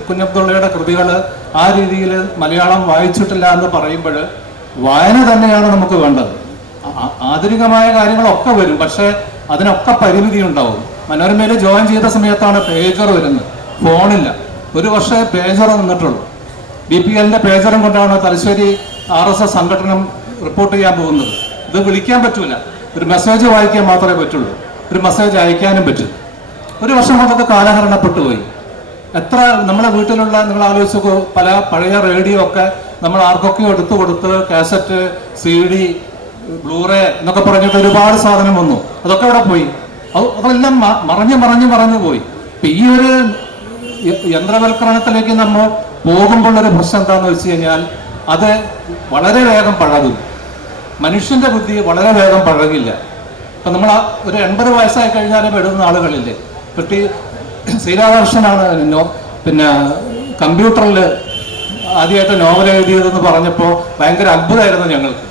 കുഞ്ഞബ്ദുള്ളയുടെ കൃതികൾ ആ രീതിയിൽ മലയാളം വായിച്ചിട്ടില്ല എന്ന് പറയുമ്പോൾ വായന തന്നെയാണ് നമുക്ക് വേണ്ടത്. ആധുനികമായ കാര്യങ്ങളൊക്കെ വരും, പക്ഷേ അതിനൊക്കെ പരിമിതി ഉണ്ടാവും. മനോരമയിൽ ജോയിൻ ചെയ്ത സമയത്താണ് പേജർ വരുന്നത്, ഫോണില്ല. ഒരു വർഷമേ പേജർ നിന്നിട്ടുള്ളൂ. BPLന്റെ പേജറും കൊണ്ടാണ് തലശ്ശേരി RSS സംഘടനം റിപ്പോർട്ട് ചെയ്യാൻ പോകുന്നത്. ഇത് വിളിക്കാൻ പറ്റൂല, ഒരു മെസ്സേജ് വായിക്കാൻ മാത്രമേ പറ്റുള്ളൂ, ഒരു മെസ്സേജ് അയക്കാനും പറ്റും. ഒരു വർഷം കൊണ്ടത് കാലഹരണപ്പെട്ടു പോയി. എത്ര നമ്മളെ വീട്ടിലുള്ള, നിങ്ങൾ ആലോചിച്ചോ, പല പഴയ റേഡിയോ ഒക്കെ നമ്മൾ ആർക്കൊക്കെയോ എടുത്തു കൊടുത്ത് കാസറ്റ്, CD, ബ്ലൂറേ എന്നൊക്കെ പറഞ്ഞിട്ട് ഒരുപാട് സാധനം വന്നു. അതൊക്കെ അവിടെ പോയി. അതെല്ലാം മറഞ്ഞു പോയി. ഇപ്പൊ ഈ ഒരു യന്ത്രവൽക്കരണത്തിലേക്ക് നമ്മൾ പോകുമ്പോൾ ഒരു പ്രശ്നം എന്താന്ന് വെച്ച് കഴിഞ്ഞാൽ അത് വളരെ വേഗം പഴകും. മനുഷ്യന്റെ ബുദ്ധി വളരെ വേഗം പഴകില്ല. ഇപ്പൊ നമ്മൾ ഒരു 80 വയസ്സായി കഴിഞ്ഞാലും എഴുതുന്ന ആളുകളില്ലേ. ശ്രീരാധാകൃഷ്ണനാണ് പിന്നെ കമ്പ്യൂട്ടറിൽ ആദ്യമായിട്ട് നോവൽ എഴുതിയതെന്ന് പറഞ്ഞപ്പോൾ ഭയങ്കര അത്ഭുതമായിരുന്നു ഞങ്ങൾക്ക്.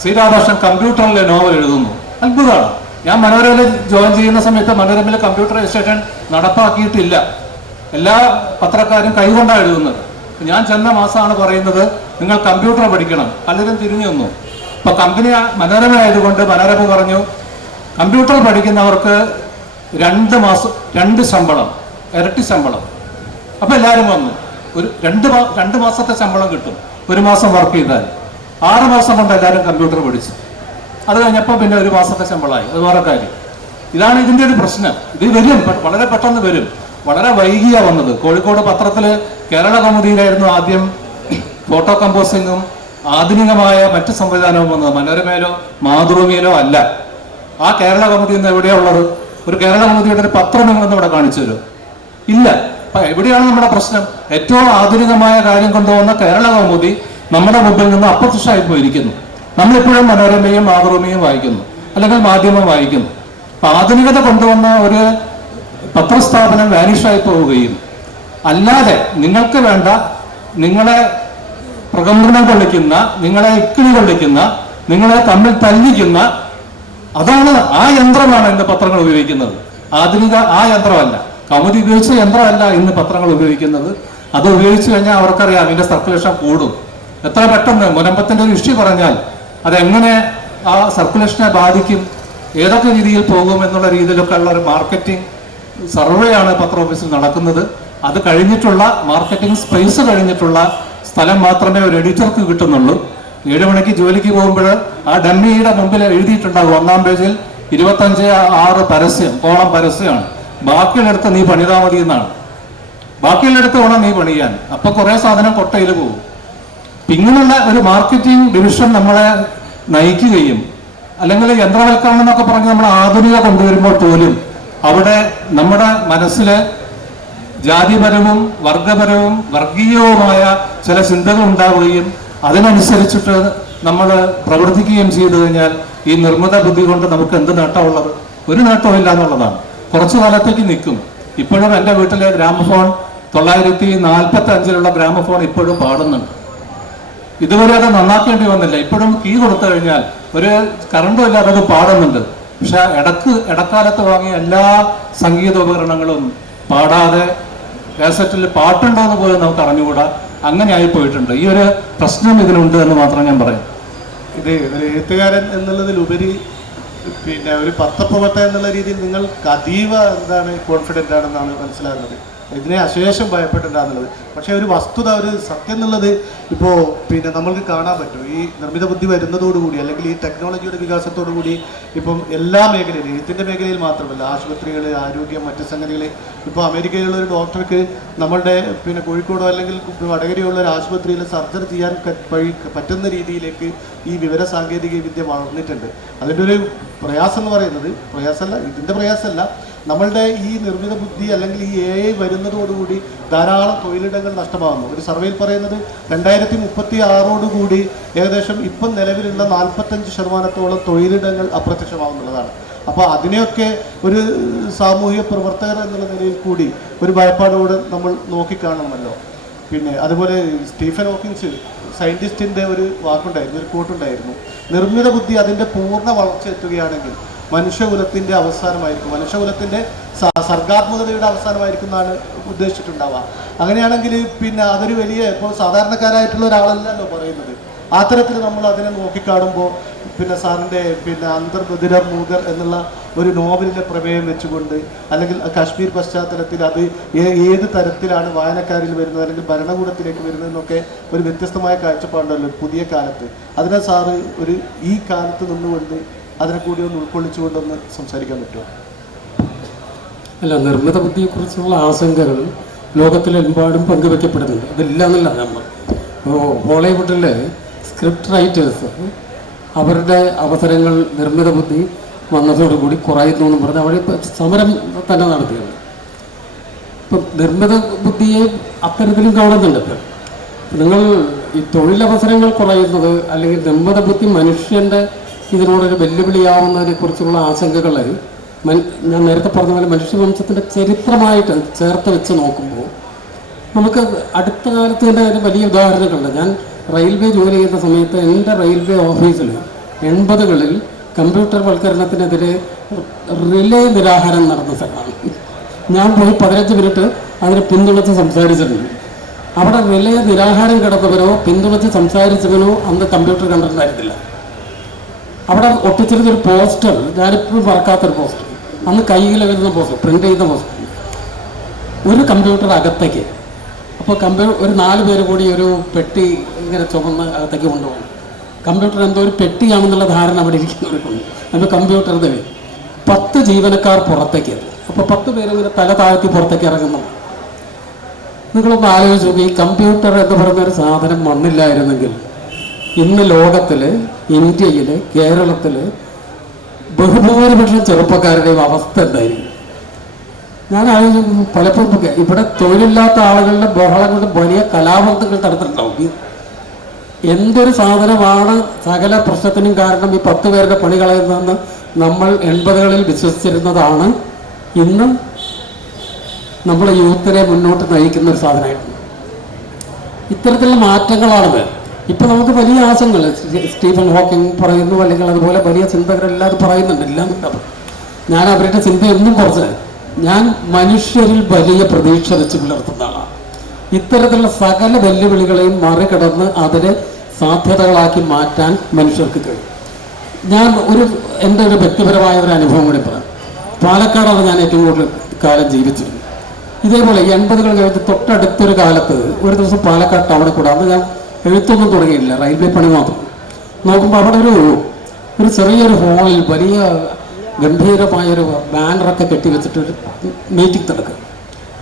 ശ്രീരാധാകൃഷ്ണൻ കമ്പ്യൂട്ടറിൽ നോവൽ എഴുതുന്നു, അത്ഭുതമാണ്. ഞാൻ മനോരമയിൽ ജോയിൻ ചെയ്യുന്ന സമയത്ത് മനോരമയിൽ കമ്പ്യൂട്ടറൈസേഷൻ നടപ്പാക്കിയിട്ടില്ല. എല്ലാ പത്രക്കാരും കൈകൊണ്ടാണ് എഴുതുന്നത്. ഞാൻ ചെന്ന മാസമാണ് പറയുന്നത് നിങ്ങൾ കമ്പ്യൂട്ടർ പഠിക്കണം. പലരും തിരിഞ്ഞു വന്നു. ഇപ്പൊ കമ്പനി മനോരമ ആയതുകൊണ്ട് മനോരമ പറഞ്ഞു കമ്പ്യൂട്ടർ പഠിക്കുന്നവർക്ക് 2 മാസം 2 ശമ്പളം, ഇരട്ടി ശമ്പളം. അപ്പൊ എല്ലാവരും വന്നു. ഒരു 2 മാസത്തെ ശമ്പളം കിട്ടും ഒരു മാസം വർക്ക് ചെയ്താൽ. 6 മാസം കൊണ്ട് എല്ലാവരും കമ്പ്യൂട്ടർ പഠിച്ചു. അത് കഴിഞ്ഞപ്പോൾ പിന്നെ 1 മാസത്തെ ശമ്പളമായി. അത് വേറെ കാര്യം. ഇതാണ് ഇതിന്റെ ഒരു പ്രശ്നം. ഇത് വരും, വളരെ പെട്ടെന്ന് വരും. വളരെ വൈകിയാ വന്നത്. കോഴിക്കോട് പത്രത്തില് കേരള കൗമുദിയിലായിരുന്നു ആദ്യം ഫോട്ടോ കമ്പോസിങ്ങും ആധുനികമായ മറ്റു സംവിധാനവും വന്നത്. മനോരമയിലോ മാതൃഭൂമിയിലോ അല്ല. ആ കേരള കൗമുദി എന്ന് എവിടെയാ ഉള്ളത്? ഒരു കേരള കൗമുദിയുടെ ഒരു പത്രം നിങ്ങളൊന്നും ഇവിടെ കാണിച്ചു തരും? ഇല്ല. അപ്പൊ എവിടെയാണ് നമ്മുടെ പ്രശ്നം? ഏറ്റവും ആധുനികമായ കാര്യം കൊണ്ടുവന്ന കേരള കൗമുദി നമ്മുടെ മുമ്പിൽ നിന്ന് അപ്രത്യക്ഷമായി പോയിരിക്കുന്നു. നമ്മളിപ്പോഴും മനോരമയും മാതൃഭൂമിയും വായിക്കുന്നു, അല്ലെങ്കിൽ മാധ്യമം വായിക്കുന്നു. അപ്പൊ ആധുനികത കൊണ്ടുവന്ന ഒരു പത്രസ്ഥാപനം വാനിഷായി പോവുകയും അല്ലാതെ നിങ്ങൾക്ക് വേണ്ട, നിങ്ങളെ പ്രകമ്പനം കൊള്ളിക്കുന്ന, നിങ്ങളെ ഇക്കിളി കൊള്ളിക്കുന്ന, നിങ്ങളെ തമ്മിൽ തല്ലിക്കുന്ന, അതാണ് ആ യന്ത്രമാണ് ഇന്ന് പത്രങ്ങൾ ഉപയോഗിക്കുന്നത്. ആധുനിക ആ യന്ത്രമല്ല, കൗമുദി ഉപയോഗിച്ച യന്ത്രമല്ല ഇന്ന് പത്രങ്ങൾ ഉപയോഗിക്കുന്നത്. അത് ഉപയോഗിച്ചു കഴിഞ്ഞാൽ അവർക്കറിയാം അതിന്റെ സർക്കുലേഷൻ കൂടും. എത്ര പെട്ടെന്ന് മുനമ്പത്തിന്റെ ഒരു ഇഷ്യൂ പറഞ്ഞാൽ അതെങ്ങനെ ആ സർക്കുലേഷനെ ബാധിക്കും, ഏതൊക്കെ രീതിയിൽ പോകും എന്നുള്ള രീതിയിലൊക്കെ ഉള്ള ഒരു മാർക്കറ്റിംഗ് സർവേ ആണ് പത്ര ഓഫീസിൽ നടക്കുന്നത്. അത് കഴിഞ്ഞിട്ടുള്ള മാർക്കറ്റിംഗ് സ്പേസ് കഴിഞ്ഞിട്ടുള്ള സ്ഥലം മാത്രമേ ഒരു എഡിറ്റർക്ക് കിട്ടുന്നുള്ളൂ. 7 മണിക്ക് ജോലിക്ക് പോകുമ്പോൾ ആ ഡമ്മിയുടെ മുമ്പിൽ എഴുതിയിട്ടുണ്ടാകും 1-ാം പേജിൽ 25/6 പരസ്യം, കോളം പരസ്യമാണ്. ബാക്കിയുള്ളടുത്ത് നീ പണിതാ മതി എന്നാണ്. ബാക്കിയുള്ളടുത്ത് വേണം നീ പണിയാൻ. അപ്പൊ കുറെ സാധനം കൊട്ടയിൽ പോകും. ഇങ്ങനെയുള്ള ഒരു മാർക്കറ്റിംഗ് ഡിവിഷൻ നമ്മളെ നയിക്കുകയും, അല്ലെങ്കിൽ യന്ത്രവൽക്കരണം എന്നൊക്കെ പറഞ്ഞ് നമ്മൾ ആധുനിക കൊണ്ടുവരുമ്പോൾ പോലും അവിടെ നമ്മുടെ മനസ്സില് ജാതിപരവും വർഗപരവും വർഗീയവുമായ ചില ചിന്തകൾ ഉണ്ടാവുകയും അതിനനുസരിച്ചിട്ട് നമ്മൾ പ്രവർത്തിക്കുകയും ചെയ്തു കഴിഞ്ഞാൽ ഈ നിർമ്മിത ബുദ്ധി കൊണ്ട് നമുക്ക് എന്ത് നേട്ടമുള്ളത്? ഒരു നേട്ടവും ഇല്ല എന്നുള്ളതാണ്. കുറച്ചു കാലത്തേക്ക് നിൽക്കും. ഇപ്പോഴും എൻ്റെ വീട്ടിലെ ഗ്രാമഫോൺ 945-ലുള്ള ഗ്രാമഫോൺ ഇപ്പോഴും പാടുന്നുണ്ട്. ഇതുവരെ അത് നന്നാക്കേണ്ടി വന്നില്ല. ഇപ്പോഴും കീ കൊടുത്തു കഴിഞ്ഞാൽ ഒരു കറണ്ടും ഇല്ലാതെ അത് പാടുന്നുണ്ട്. പക്ഷെ ഇടക്കാലത്ത് വാങ്ങിയ എല്ലാ സംഗീത ഉപകരണങ്ങളും പാടാതെ കാസറ്റിൽ പാട്ടുണ്ടോ എന്ന് പോലും നമുക്ക് അറിഞ്ഞുകൂടാ. അങ്ങനെ ആയി പോയിട്ടുണ്ട്. ഈ ഒരു പ്രശ്നം ഇതിനുണ്ട് എന്ന് മാത്രം ഞാൻ പറയാം. ഇത് ഒരു എഴുത്തുകാരൻ എന്നുള്ളതിലുപരി പിന്നെ ഒരു പത്രപ്രവർത്തകൻ എന്നുള്ള രീതിയിൽ നിങ്ങൾ അതീവ കോൺഫിഡൻ്റ് ആണെന്നാണ് മനസ്സിലാകുന്നത്. ഇതിനെ അശേഷം ഭയപ്പെട്ടിട്ടുണ്ടാകുന്നത്. പക്ഷേ ഒരു വസ്തുത, ഒരു സത്യം എന്നുള്ളത് ഇപ്പോൾ പിന്നെ നമ്മൾക്ക് കാണാൻ പറ്റും. ഈ നിർമ്മിത ബുദ്ധി വരുന്നതോടുകൂടി, അല്ലെങ്കിൽ ഈ ടെക്നോളജിയുടെ വികാസത്തോടു കൂടി ഇപ്പം എല്ലാ മേഖലയിലും, എഴുത്തിൻ്റെ മേഖലയിൽ മാത്രമല്ല, ആശുപത്രികൾ, ആരോഗ്യം, മറ്റ് സംഗതികൾ. ഇപ്പോൾ അമേരിക്കയിലുള്ള ഒരു ഡോക്ടർക്ക് നമ്മളുടെ പിന്നെ കോഴിക്കോടോ അല്ലെങ്കിൽ വടകരയുള്ള ഒരു ആശുപത്രിയിൽ സർജറി ചെയ്യാൻ പറ്റുന്ന രീതിയിലേക്ക് ഈ വിവര സാങ്കേതിക വിദ്യ വളർന്നിട്ടുണ്ട്. അതിൻ്റെ ഒരു പ്രയാസം എന്ന് പറയുന്നത്, ഇതിൻ്റെ പ്രയാസമല്ല, നമ്മളുടെ ഈ നിർമ്മിത ബുദ്ധി അല്ലെങ്കിൽ ഈ AI വരുന്നതോടുകൂടി ധാരാളം തൊഴിലിടങ്ങൾ നഷ്ടമാകുന്നു. ഒരു സർവേയിൽ പറയുന്നത് 2036 ഏകദേശം ഇപ്പം നിലവിലുള്ള 45% തൊഴിലിടങ്ങൾ അപ്രത്യക്ഷമാകുന്നുള്ളതാണ്. അപ്പോൾ അതിനെയൊക്കെ ഒരു സാമൂഹിക പ്രവർത്തകർ എന്നുള്ള നിലയിൽ കൂടി ഒരു ഭയപ്പാടോട് നമ്മൾ നോക്കിക്കാണണമല്ലോ. പിന്നെ അതുപോലെ സ്റ്റീഫൻ ഹോക്കിൻസ് സയൻറ്റിസ്റ്റിൻ്റെ ഒരു വാക്കുണ്ടായിരുന്നു, ഒരു കോട്ടുണ്ടായിരുന്നു, നിർമ്മിത ബുദ്ധി അതിൻ്റെ പൂർണ്ണ വളർച്ച എത്തുകയാണെങ്കിൽ മനുഷ്യകുലത്തിൻ്റെ അവസാനമായിരിക്കും, മനുഷ്യകുലത്തിൻ്റെ സർഗാത്മകതയുടെ അവസാനമായിരിക്കും എന്നാണ് ഉദ്ദേശിച്ചിട്ടുണ്ടാവുക. അങ്ങനെയാണെങ്കിൽ പിന്നെ അതൊരു വലിയ, ഇപ്പോൾ സാധാരണക്കാരായിട്ടുള്ള ഒരാളല്ലല്ലോ പറയുന്നത്. ആ തരത്തിൽ നമ്മൾ അതിനെ നോക്കിക്കാണുമ്പോൾ പിന്നെ സാറിൻ്റെ പിന്നെ അന്തർബദിരർ മൂകർ എന്നുള്ള ഒരു നോവലിൻ്റെ പ്രമേയം വെച്ചുകൊണ്ട് അല്ലെങ്കിൽ കാശ്മീർ പശ്ചാത്തലത്തിൽ അത് ഏത് തരത്തിലാണ് വായനക്കാരിൽ വരുന്നത് അല്ലെങ്കിൽ ഭരണകൂടത്തിലേക്ക് വരുന്നതെന്നൊക്കെ ഒരു വ്യത്യസ്തമായ കാഴ്ചപ്പാടുണ്ടല്ലോ പുതിയ കാലത്ത്. അതിനെ സാറ് ഒരു ഈ കാലത്ത് നിന്നുകൊണ്ട് അതിനെ കൂടി ഒന്ന് ഉൾക്കൊള്ളിച്ചുകൊണ്ടൊന്ന് സംസാരിക്കാൻ പറ്റുമോ? അല്ല, നിർമ്മിത ബുദ്ധിയെക്കുറിച്ചുള്ള ആശങ്കകൾ ലോകത്തിലെമ്പാടും പങ്കുവെക്കപ്പെടുന്നുണ്ട്. അതില്ലാന്നല്ല നമ്മൾ ഹോളിവുഡിലെ സ്ക്രിപ്റ്റ് റൈറ്റേഴ്സ് അവരുടെ അവസരങ്ങൾ നിർമ്മിത ബുദ്ധി വന്നതോടുകൂടി കുറയുന്നു എന്ന് പറഞ്ഞ് അവിടെ സമരം തന്നെ നടത്തിയത്. ഇപ്പം നിർമ്മിത ബുദ്ധിയെ അത്തരത്തിലും കാണുന്നുണ്ട്. ഇപ്പം നിങ്ങൾ ഈ തൊഴിലവസരങ്ങൾ കുറയുന്നത് അല്ലെങ്കിൽ നിർമ്മിത ബുദ്ധി മനുഷ്യൻ്റെ ഇതിനോടൊരു വെല്ലുവിളിയാവുന്നതിനെ കുറിച്ചുള്ള ആശങ്കകൾ ഞാൻ നേരത്തെ പറഞ്ഞ പോലെ മനുഷ്യവംശത്തിൻ്റെ ചരിത്രമായിട്ട് ചേർത്ത് വെച്ച് നോക്കുമ്പോൾ നമുക്ക് അടുത്ത കാലത്ത് തന്നെ അതിന് വലിയ ഉദാഹരണങ്ങളുണ്ട്. ഞാൻ റെയിൽവേ ജോലി ചെയ്യുന്ന സമയത്ത് എൻ്റെ റെയിൽവേ ഓഫീസിൽ 80കളിൽ കമ്പ്യൂട്ടർ വൽക്കരണത്തിനെതിരെ റിലേ നിരാഹാരം നടന്ന സ്ഥലമാണ്. ഞാൻ പോയി 15 മിനിറ്റ് അതിനെ പിന്തുണച്ച് സംസാരിച്ചിട്ടുണ്ട്. അവിടെ റിലേ നിരാഹാരം കിടന്നവരോ പിന്തുണച്ച് സംസാരിച്ചവനോ അന്ന് കമ്പ്യൂട്ടർ കണ്ടിട്ടുണ്ടായിരുന്നില്ല. അവിടെ ഒട്ടിച്ചിരുന്നൊരു പോസ്റ്റർ, ഞാനിപ്പോഴും മറക്കാത്തൊരു പോസ്റ്റർ, അന്ന് കയ്യിൽ വരുന്ന പോസ്റ്റർ, പ്രിൻ്റ് ചെയ്യുന്ന പോസ്റ്റർ, ഒരു കമ്പ്യൂട്ടർ അകത്തേക്ക്. അപ്പോൾ ഒരു 4 പേര് കൂടി ഒരു പെട്ടി ഇങ്ങനെ ചുമന്ന് അകത്തേക്ക് കൊണ്ടുപോകും. കമ്പ്യൂട്ടർ എന്തോ ഒരു പെട്ടിയാണെന്നുള്ള ധാരണ അവിടെ ഇരിക്കുന്നവർക്കുണ്ട്. നമ്മൾ കമ്പ്യൂട്ടർ തവി 10 ജീവനക്കാർ പുറത്തേക്ക്. അപ്പോൾ 10 പേര് ഇങ്ങനെ തല താഴ്ത്തി പുറത്തേക്ക് ഇറങ്ങുന്നു. നിങ്ങളൊന്ന് ആലോചിച്ച് നോക്കി, ഈ കമ്പ്യൂട്ടർ എന്ന് പറയുന്നൊരു സാധനം വന്നില്ലായിരുന്നെങ്കിൽ ഇന്ന് ലോകത്തിൽ, ഇന്ത്യയിൽ, കേരളത്തിൽ ബഹുഭൂരിപക്ഷം ചെറുപ്പക്കാരുടെയും അവസ്ഥ എന്തായിരിക്കും? ഞാൻ ആലോചിക്കും പലപ്പോഴും ഇവിടെ തൊഴിലില്ലാത്ത ആളുകളുടെ ബഹളം കൊണ്ട് വലിയ കലാപങ്ങൾ നടത്തിയിട്ടുണ്ടാവും. എന്തൊരു സാധനമാണ് സകല പ്രശ്നത്തിനും കാരണം ഈ 10 പേരുടെ പണി കളയുന്നതെന്ന് നമ്മൾ 80കളിൽ വിശ്വസിച്ചിരുന്നതാണ് ഇന്ന് നമ്മുടെ യൂത്തിനെ മുന്നോട്ട് നയിക്കുന്ന ഒരു സാധനമായിട്ടുണ്ട്. ഇത്തരത്തിലുള്ള മാറ്റങ്ങളാണ് ഇപ്പം നമുക്ക് വലിയ ആശങ്കകൾ. സ്റ്റീഫൻ ഹോക്കിംഗ് പറയുന്നു, അല്ലെങ്കിൽ അതുപോലെ വലിയ ചിന്തകരെല്ലാം അത് പറയുന്നുണ്ട്, എല്ലാം ഉണ്ടാവും. ഞാൻ അവരുടെ ചിന്തയൊന്നും കുറച്ച് ഞാൻ മനുഷ്യരിൽ വലിയ പ്രതീക്ഷ വെച്ച് പുലർത്തുന്ന ആളാണ്. ഇത്തരത്തിലുള്ള സകല വെല്ലുവിളികളെയും മറികടന്ന് അതിനെ സാധ്യതകളാക്കി മാറ്റാൻ മനുഷ്യർക്ക് കഴിയും. ഞാൻ എൻ്റെ ഒരു വ്യക്തിപരമായ ഒരു അനുഭവം കൂടി പറയാം. പാലക്കാടാണ് ഞാൻ ഏറ്റവും കൂടുതൽ കാലം ജീവിച്ചിരുന്നത്. ഇതേപോലെ 80കൾ കഴിഞ്ഞ് തൊട്ടടുത്തൊരു കാലത്ത് ഒരു ദിവസം പാലക്കാട് ടൗണിൽ കൂടെ, അന്ന് ഞാൻ എഴുത്തൊന്നും തുടങ്ങിയില്ല, റെയിൽവേ പണി മാത്രം. നോക്കുമ്പോൾ അവിടെ ഒരു ചെറിയൊരു ഹാളിൽ വലിയ ഗംഭീരമായൊരു ബാനറൊക്കെ കെട്ടിവെച്ചിട്ട് ഒരു മീറ്റിംഗ് നടക്കുക.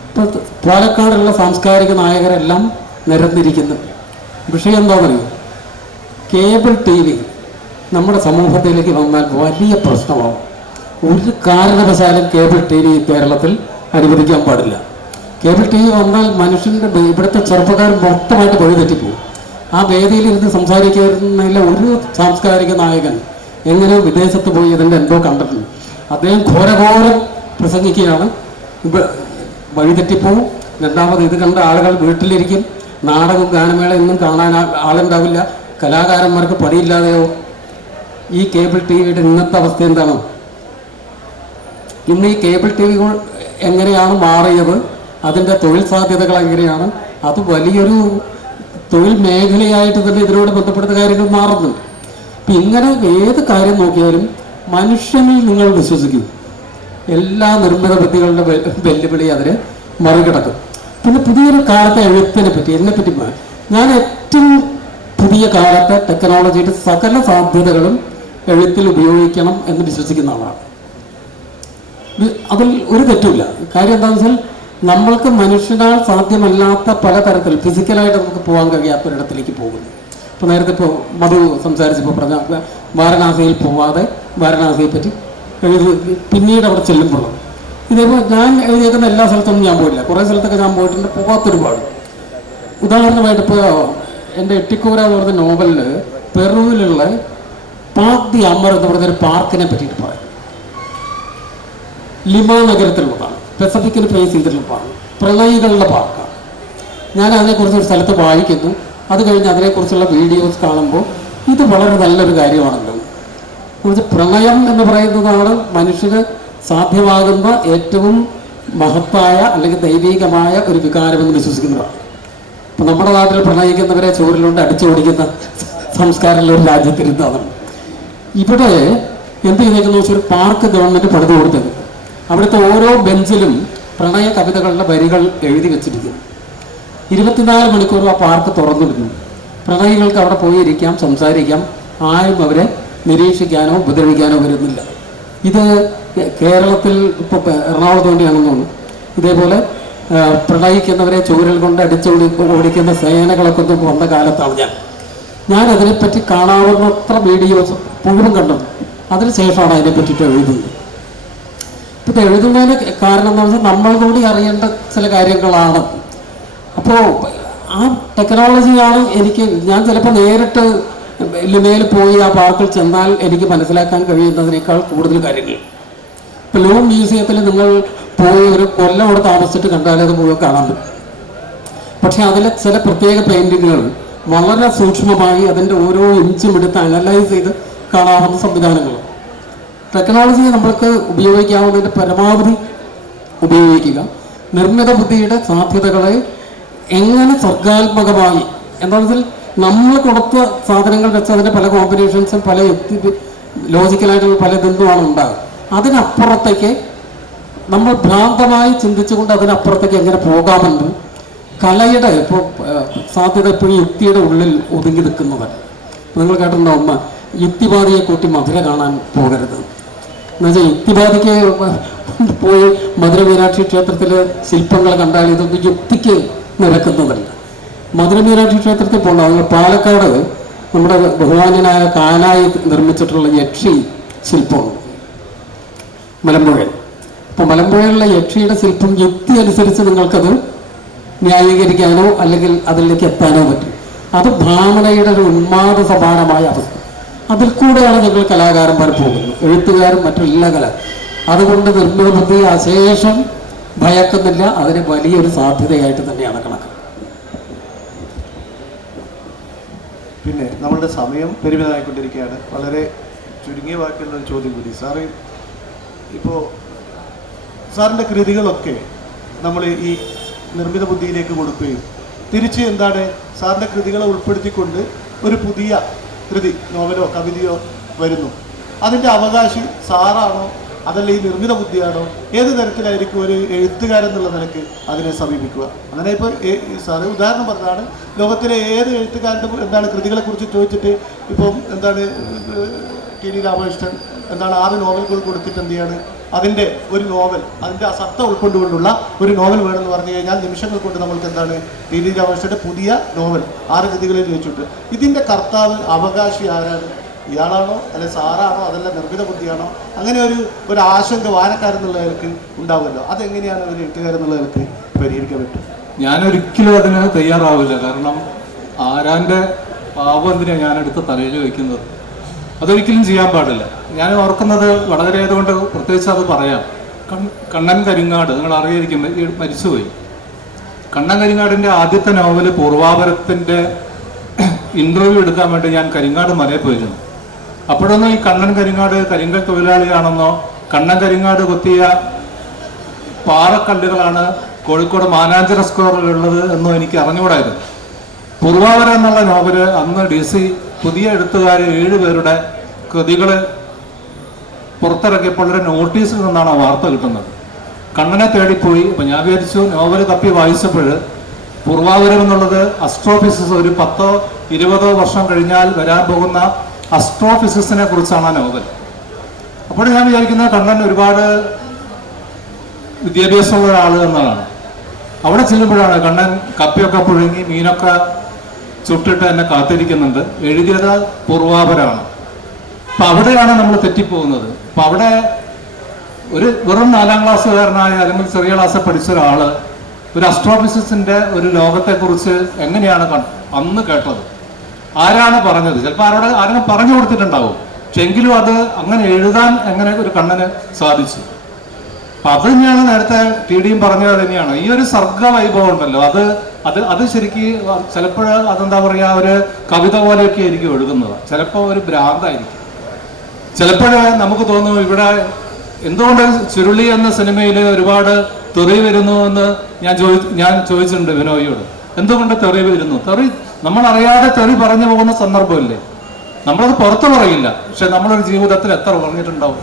ഇപ്പോൾ പാലക്കാടുള്ള സാംസ്കാരിക നായകരെല്ലാം നിരന്നിരിക്കുന്നു. വിഷയം എന്താ പറയുക, കേബിൾ TV നമ്മുടെ സമൂഹത്തിലേക്ക് വന്നാൽ വലിയ പ്രശ്നമാവും. ഒരു കാരണവശാലും കേബിൾ TV കേരളത്തിൽ അനുവദിക്കാൻ പാടില്ല. കേബിൾ TV വന്നാൽ മനുഷ്യൻ്റെ ഇവിടുത്തെ ചെറുപ്പക്കാരൻ മൊത്തമായിട്ട് വഴിതെറ്റിപ്പോകും. ആ വേദിയിലിരുന്ന് സംസാരിക്കുന്നതിൽ ഒരു സാംസ്കാരിക നായകൻ എങ്ങനെയോ വിദേശത്ത് പോയി ഇതിൻ്റെ എന്തോ കണ്ടിട്ടുണ്ട്. അദ്ദേഹം ഘോരഘോരം പ്രസംഗിക്കുകയാണ്, വഴിതെറ്റിപ്പോവും. രണ്ടാമത് ഇത് കണ്ട ആളുകൾ വീട്ടിലിരിക്കും. നാടകം, ഗാനമേള ഒന്നും കാണാൻ ആളുണ്ടാവില്ല. കലാകാരന്മാർക്ക് പണിയില്ലാതെയോ. ഈ കേബിൾ TVയുടെ ഇന്നത്തെ അവസ്ഥ എന്താണ്? ഇന്ന് ഈ കേബിൾ TV എങ്ങനെയാണ് മാറിയത്, അതിൻ്റെ തൊഴിൽ സാധ്യതകൾ എങ്ങനെയാണ്, അത് വലിയൊരു തൊഴിൽ മേഖലയായിട്ട് തന്നെ ഇതിനോട് ബന്ധപ്പെടുന്ന കാര്യങ്ങൾ മാറുന്നുണ്ട്. അപ്പം ഇങ്ങനെ ഏത് കാര്യം നോക്കിയാലും മനുഷ്യനിൽ നിങ്ങൾ വിശ്വസിക്കും. എല്ലാ നിർമ്മിത ബുദ്ധികളുടെ വെല്ലുവിളി അതിനെ മറികടക്കും. പിന്നെ പുതിയൊരു കാലത്തെ എഴുത്തിനെ പറ്റി എന്നെപ്പറ്റി ഞാൻ ഏറ്റവും പുതിയ കാലത്തെ ടെക്നോളജിയുടെ സകല സാധ്യതകളും എഴുത്തിൽ ഉപയോഗിക്കണം എന്ന് വിശ്വസിക്കുന്ന ആളാണ്. അതിൽ ഒരു തെറ്റുമില്ല. കാര്യം എന്താണെന്ന് വെച്ചാൽ നമ്മൾക്ക് മനുഷ്യനാൽ സാധ്യമല്ലാത്ത പലതരത്തിൽ ഫിസിക്കലായിട്ട് നമുക്ക് പോകാൻ കഴിയാത്തൊരിടത്തിലേക്ക് പോകുന്നു. ഇപ്പോൾ നേരത്തെ ഇപ്പോൾ മധു സംസാരിച്ചപ്പോൾ പറഞ്ഞ വാരണാസിയിൽ പോവാതെ വാരണാസിയെ പറ്റി പിന്നീട് അവിടെ ചെല്ലുമ്പോൾ ഇതേപോലെ ഞാൻ എഴുതിയേക്കുന്ന എല്ലാ സ്ഥലത്തൊന്നും ഞാൻ പോയില്ല, കുറേ സ്ഥലത്തൊക്കെ ഞാൻ പോയിട്ടുണ്ട്, പോകാത്തൊരുപാട്. ഉദാഹരണമായിട്ട് ഇപ്പോൾ എൻ്റെ എട്ടിക്കൂര എന്ന് പറഞ്ഞ നോവലിൽ പെറുവിലുള്ള പാക് ദി അമർ എന്ന് പറഞ്ഞൊരു പാർക്കിനെ പറ്റിയിട്ട് പറയും. ലിമ നഗരത്തിലുള്ളതാണ്, പസഫിക്കിന് ഫേസ് ചെയ്തിട്ടുള്ളതാണ്, പ്രളയികളുടെ പാർക്കാണ്. ഞാൻ അതിനെക്കുറിച്ച് ഒരു സ്ഥലത്ത് വായിക്കുന്നു, അത് കഴിഞ്ഞ് അതിനെക്കുറിച്ചുള്ള വീഡിയോസ് കാണുമ്പോൾ ഇത് വളരെ നല്ലൊരു കാര്യമാണല്ലോ. എന്നുവെച്ചാൽ പ്രണയം എന്ന് പറയുന്നതാണ് മനുഷ്യന് സാധ്യമാകുന്ന ഏറ്റവും മഹത്തായ അല്ലെങ്കിൽ ദൈവികമായ ഒരു വികാരമെന്ന് വിശ്വസിക്കുന്നതാണ്. ഇപ്പം നമ്മുടെ നാട്ടിൽ പ്രണയിക്കുന്നവരെ ചോറിലുകൊണ്ട് അടിച്ചോടിക്കുന്ന സംസ്കാരമുള്ള ഒരു രാജ്യത്തിരുന്നതാണ്. ഇവിടെ എന്ത് ചെയ്തേക്കുന്ന വെച്ചാൽ ഒരു പാർക്ക് ഗവൺമെൻറ് പണിത് കൊടുത്തത്. അവിടുത്തെ ഓരോ ബെഞ്ചിലും പ്രണയ കവിതകളുടെ വരികൾ എഴുതി വെച്ചിരിക്കുന്നു. 24 മണിക്കൂർ ആ പാർക്ക് തുറന്നിരുന്നു. പ്രണയികൾക്ക് അവിടെ പോയി ഇരിക്കാം, സംസാരിക്കാം, ആരും അവരെ നിരീക്ഷിക്കാനോ ഉപദ്രവിക്കാനോ വരുന്നില്ല. ഇത് കേരളത്തിൽ ഇപ്പോൾ എറണാകുളത്ത് വേണ്ടിയാണെന്ന് തോന്നുന്നു. ഇതേപോലെ പ്രണയിക്കുന്നവരെ ചൂരൽ കൊണ്ട് ഓടിക്കുന്ന സേനകളൊക്കെ വന്ന കാലത്താണ് ഞാൻ അതിനെപ്പറ്റി കാണാവുന്നത്ര വീഡിയോസ് മുഴുവൻ കണ്ടത്. അതിനുശേഷമാണ് അതിനെപ്പറ്റിയിട്ട് എഴുതുന്നത്. ഇത് എഴുതുന്നതിന് കാരണം എന്ന് പറഞ്ഞാൽ നമ്മൾ കൂടി അറിയേണ്ട ചില കാര്യങ്ങളാണ്. അപ്പോൾ ആ ടെക്നോളജിയാണ് ഞാൻ ചിലപ്പോൾ നേരിട്ട് ലിമയിൽ പോയി ആ പാർക്കിൽ ചെന്നാൽ എനിക്ക് മനസ്സിലാക്കാൻ കഴിയുന്നതിനേക്കാൾ കൂടുതൽ കാര്യങ്ങൾ. ഇപ്പോൾ ലൂം മ്യൂസിയത്തിൽ നിങ്ങൾ പോയി ഒരു കൊല്ലം അവിടെ താമസിച്ചിട്ട് കണ്ടാലേ അത് മുഴുവൻ കാണാൻ പറ്റും. പക്ഷെ അതിലെ ചില പ്രത്യേക പെയിൻറ്റിങ്ങുകൾ വളരെ സൂക്ഷ്മമായി അതിൻ്റെ ഓരോ ഇഞ്ചും എടുത്ത് അനലൈസ് ചെയ്ത് കാണാവുന്ന സംവിധാനങ്ങൾ. ടെക്നോളജിയെ നമ്മൾക്ക് ഉപയോഗിക്കാവുന്നതിൻ്റെ പരമാവധി ഉപയോഗിക്കുക. നിർമ്മിത ബുദ്ധിയുടെ സാധ്യതകളെ എങ്ങനെ സർഗാത്മകമായി, എന്താണെന്ന് വെച്ചാൽ നമ്മൾ കൊടുത്ത സാധനങ്ങൾ വെച്ച് അതിൻ്റെ പല കോമ്പിനേഷൻസും പല ലോജിക്കലായിട്ടുള്ള പല ഇതെന്തുമാണ് ഉണ്ടാകുക. അതിനപ്പുറത്തേക്ക് നമ്മൾ ഭ്രാന്തമായി ചിന്തിച്ചുകൊണ്ട് അതിനപ്പുറത്തേക്ക് എങ്ങനെ പോകാമെന്ന് കലയുടെ ഇപ്പോൾ സാധ്യത എപ്പോഴും യുക്തിയുടെ ഉള്ളിൽ ഒതുങ്ങി നിൽക്കുന്നതാണ്. നിങ്ങൾ കേട്ടിട്ടുണ്ടാവും, യുക്തിവാദിയെ കൂട്ടി മധുര കാണാൻ പോകരുത് എന്നുവെച്ചാൽ യുക്തിവാദിക്ക് പോയി മധുര മീനാക്ഷി ക്ഷേത്രത്തിലെ ശില്പങ്ങൾ കണ്ടാൽ ഇതൊന്നും യുക്തിക്ക് നിരക്കുന്നതല്ല. മധുര മീനാക്ഷി ക്ഷേത്രത്തിൽ പോകണം. അതുകൊണ്ട് പാലക്കാട് നമ്മുടെ ബഹുമാന്യനായ കാനായി നിർമ്മിച്ചിട്ടുള്ള യക്ഷി ശില്പമുണ്ട് മലമ്പുഴയിൽ. അപ്പോൾ മലമ്പുഴയിലുള്ള യക്ഷിയുടെ ശില്പം യുക്തി അനുസരിച്ച് നിങ്ങൾക്കത് ന്യായീകരിക്കാനോ അല്ലെങ്കിൽ അതിലേക്ക് എത്താനോ പറ്റും. അത് ഭാവനയുടെ ഒരു ഉന്മാദ സമാനമായ അവസ്ഥ. അതിൽ കൂടെയാണ് ഞങ്ങൾ കലാകാരന്മാർ പോകുന്നത്, എഴുത്തുകാരും മറ്റെല്ലാ അതുകൊണ്ട് നിർമ്മിത ബുദ്ധി അശേഷം ഭയക്കുന്നില്ല, അതിന് വലിയൊരു സാധ്യതയായിട്ട് തന്നെയാണ് കണക്ക്. പിന്നെ നമ്മളുടെ സമയം പരിമിതമായിക്കൊണ്ടിരിക്കുകയാണ്. വളരെ ചുരുങ്ങിയ വാക്കുള്ള ഒരു ചോദ്യം കൂടി. സാറ് ഇപ്പോൾ സാറിൻ്റെ കൃതികളൊക്കെ നമ്മൾ ഈ നിർമ്മിത ബുദ്ധിയിലേക്ക് കൊടുക്കുകയും തിരിച്ച് സാറിൻ്റെ കൃതികളെ ഉൾപ്പെടുത്തിക്കൊണ്ട് ഒരു പുതിയ കൃതി, നോവലോ കവിതയോ വരുന്നു. അതിൻ്റെ അവകാശി സാറാണോ അതല്ല ഈ നിർമ്മിത ബുദ്ധിയാണോ? ഏത് തരത്തിലായിരിക്കും ഒരു എഴുത്തുകാരെന്നുള്ള നിലയ്ക്ക് അതിനെ സമീപിക്കുക? അങ്ങനെ ഇപ്പോൾ സാറ് ഉദാഹരണം പറഞ്ഞതാണ്, ലോകത്തിലെ ഏത് എഴുത്തുകാരുടെ കൃതികളെക്കുറിച്ച് ചോദിച്ചിട്ട് ഇപ്പം ടി ഡി രാമകൃഷ്ണൻ 6 നോവലുകൾ കൊടുത്തിട്ട് എന്ത് ചെയ്യാണ്, അതിൻ്റെ ഒരു നോവൽ, അതിൻ്റെ ആ സത്ത ഉൾക്കൊണ്ടുകൊണ്ടുള്ള ഒരു നോവൽ വേണമെന്ന് പറഞ്ഞു കഴിഞ്ഞാൽ നിമിഷങ്ങൾ കൊണ്ട് നമ്മൾക്ക് ടി ഡി രാമകൃഷ്ണൻ്റെ പുതിയ നോവൽ 6 കൃതികളിൽ ചോദിച്ചിട്ട് ഇതിൻ്റെ കർത്താവ് അവകാശി ആരാണ്? ഇയാളാണോ അല്ലെ സാറാണോ അതല്ല നിർമ്മിത ബുദ്ധിയാണോ? അങ്ങനെ ഒരു ആശങ്ക വായനക്കാരെന്നുള്ള നിലക്ക് ഉണ്ടാവുമല്ലോ. അതെങ്ങനെയാണ് ഒരു എഴുത്തുകാരെന്നുള്ള നിലക്ക് പരിഹരിക്കാൻ പറ്റും? ഞാനൊരിക്കലും അതിന് തയ്യാറാവില്ല. കാരണം ആരാൻ്റെ പാപം എന്തിനാണ് ഞാനെടുത്ത് തലയിൽ വയ്ക്കുന്നത്? അതൊരിക്കലും ചെയ്യാൻ പാടില്ല. ഞാൻ ഓർക്കുന്നത് വളരെ ആയതുകൊണ്ട് പ്രത്യേകിച്ച് അത് പറയാം. കണ്ണൻ കരിങ്ങാട് നിങ്ങൾ അറിയായിരിക്കും, മരിച്ചുപോയി. കണ്ണൻ കരിങ്ങാടിൻ്റെ ആദ്യത്തെ നോവല് പൂർവാപരത്തിൻ്റെ ഇൻ്റർവ്യൂ എടുക്കാൻ വേണ്ടി ഞാൻ കരിങ്ങാട് മലയിൽ പോയിരുന്നു. അപ്പോഴൊന്നും ഈ കണ്ണൻ കരിങ്ങാട് കരിങ്കൽ തൊഴിലാളിയാണെന്നോ കണ്ണൻ കരിങ്ങാട് കൊത്തിയ പാറക്കല്ലുകളാണ് കോഴിക്കോട് മാനാഞ്ചിറ സ്ക്വയറിലുള്ളത് എന്നോ എനിക്ക് അറിഞ്ഞുകൂടായിരുന്നു. പൂർവാപരം എന്നുള്ള നോവല് അന്ന് DC പുതിയ എഴുത്തുകാർ 7 പേരുടെ കൃതികൾ പുറത്തിറക്കിയപ്പോൾ ഒരു നോട്ടീസിൽ നിന്നാണ് ആ വാർത്ത കിട്ടുന്നത്. കണ്ണനെ തേടിപ്പോയി. അപ്പം ഞാൻ വിചാരിച്ചു നോവൽ തപ്പി വായിച്ചപ്പോൾ പൂർവാപരം എന്നുള്ളത് അസ്ട്രോഫിസിസ്, ഒരു 10-20 വർഷം കഴിഞ്ഞാൽ വരാൻ പോകുന്ന അസ്ട്രോഫിസിസിനെ കുറിച്ചാണ് ആ നോവൽ. അപ്പോൾ ഞാൻ വിചാരിക്കുന്നത് കണ്ണൻ ഒരുപാട് വിദ്യാഭ്യാസമുള്ള ഒരാൾ എന്നതാണ്. അവിടെ ചെല്ലുമ്പോഴാണ് കണ്ണൻ കപ്പിയൊക്കെ പുഴുങ്ങി മീനൊക്കെ ചുട്ടിട്ട് എന്നെ കാത്തിരിക്കുന്നുണ്ട്. എഴുതിയത് പൂർവാപരമാണ്. അപ്പം അവിടെയാണ് നമ്മൾ തെറ്റിപ്പോകുന്നത്. അപ്പം അവിടെ ഒരു വെറും 4ാം ക്ലാസ്സുകാരനായ അല്ലെങ്കിൽ ചെറിയ ക്ലാസ്സിൽ പഠിച്ച ഒരാള് ഒരു അസ്ട്രോഫിസിക്സിന്റെ ഒരു ലോകത്തെക്കുറിച്ച് എങ്ങനെയാണ് അന്ന് കേട്ടത്? ആരാണ് പറഞ്ഞത്? ചിലപ്പോൾ ആരെങ്കിലും പറഞ്ഞു കൊടുത്തിട്ടുണ്ടാവും. പക്ഷെ എങ്കിലും അത് അങ്ങനെ എഴുതാൻ എങ്ങനെ ഒരു കണ്ണന് സാധിച്ചു? അപ്പൊ അത് തന്നെയാണ് നേരത്തെ ടി.ഡിയും പറഞ്ഞത് തന്നെയാണ്. ഈ ഒരു സർഗ വൈഭവം ഉണ്ടല്ലോ, അത് ശരിക്കും ചിലപ്പോൾ അതെന്താ പറയാ, ഒരു കവിത പോലെയൊക്കെ ആയിരിക്കും എഴുതുന്നത്. ചിലപ്പോൾ ഒരു ഭ്രാന്തായിരിക്കും. ചിലപ്പോഴേ നമുക്ക് തോന്നും ഇവിടെ എന്തുകൊണ്ട് ചുരുളി എന്ന സിനിമയിൽ ഒരുപാട് തെറി വരുന്നു എന്ന് ഞാൻ ചോദിച്ചിട്ടുണ്ട് ബിനോയിയോട്. എന്തുകൊണ്ട് തെറി വരുന്നു? തെറി നമ്മളറിയാതെ തെറി പറഞ്ഞു പോകുന്ന സന്ദർഭമില്ലേ? നമ്മളത് പുറത്ത് പറയില്ല, പക്ഷെ നമ്മളൊരു ജീവിതത്തിൽ എത്ര പറഞ്ഞിട്ടുണ്ടാവും?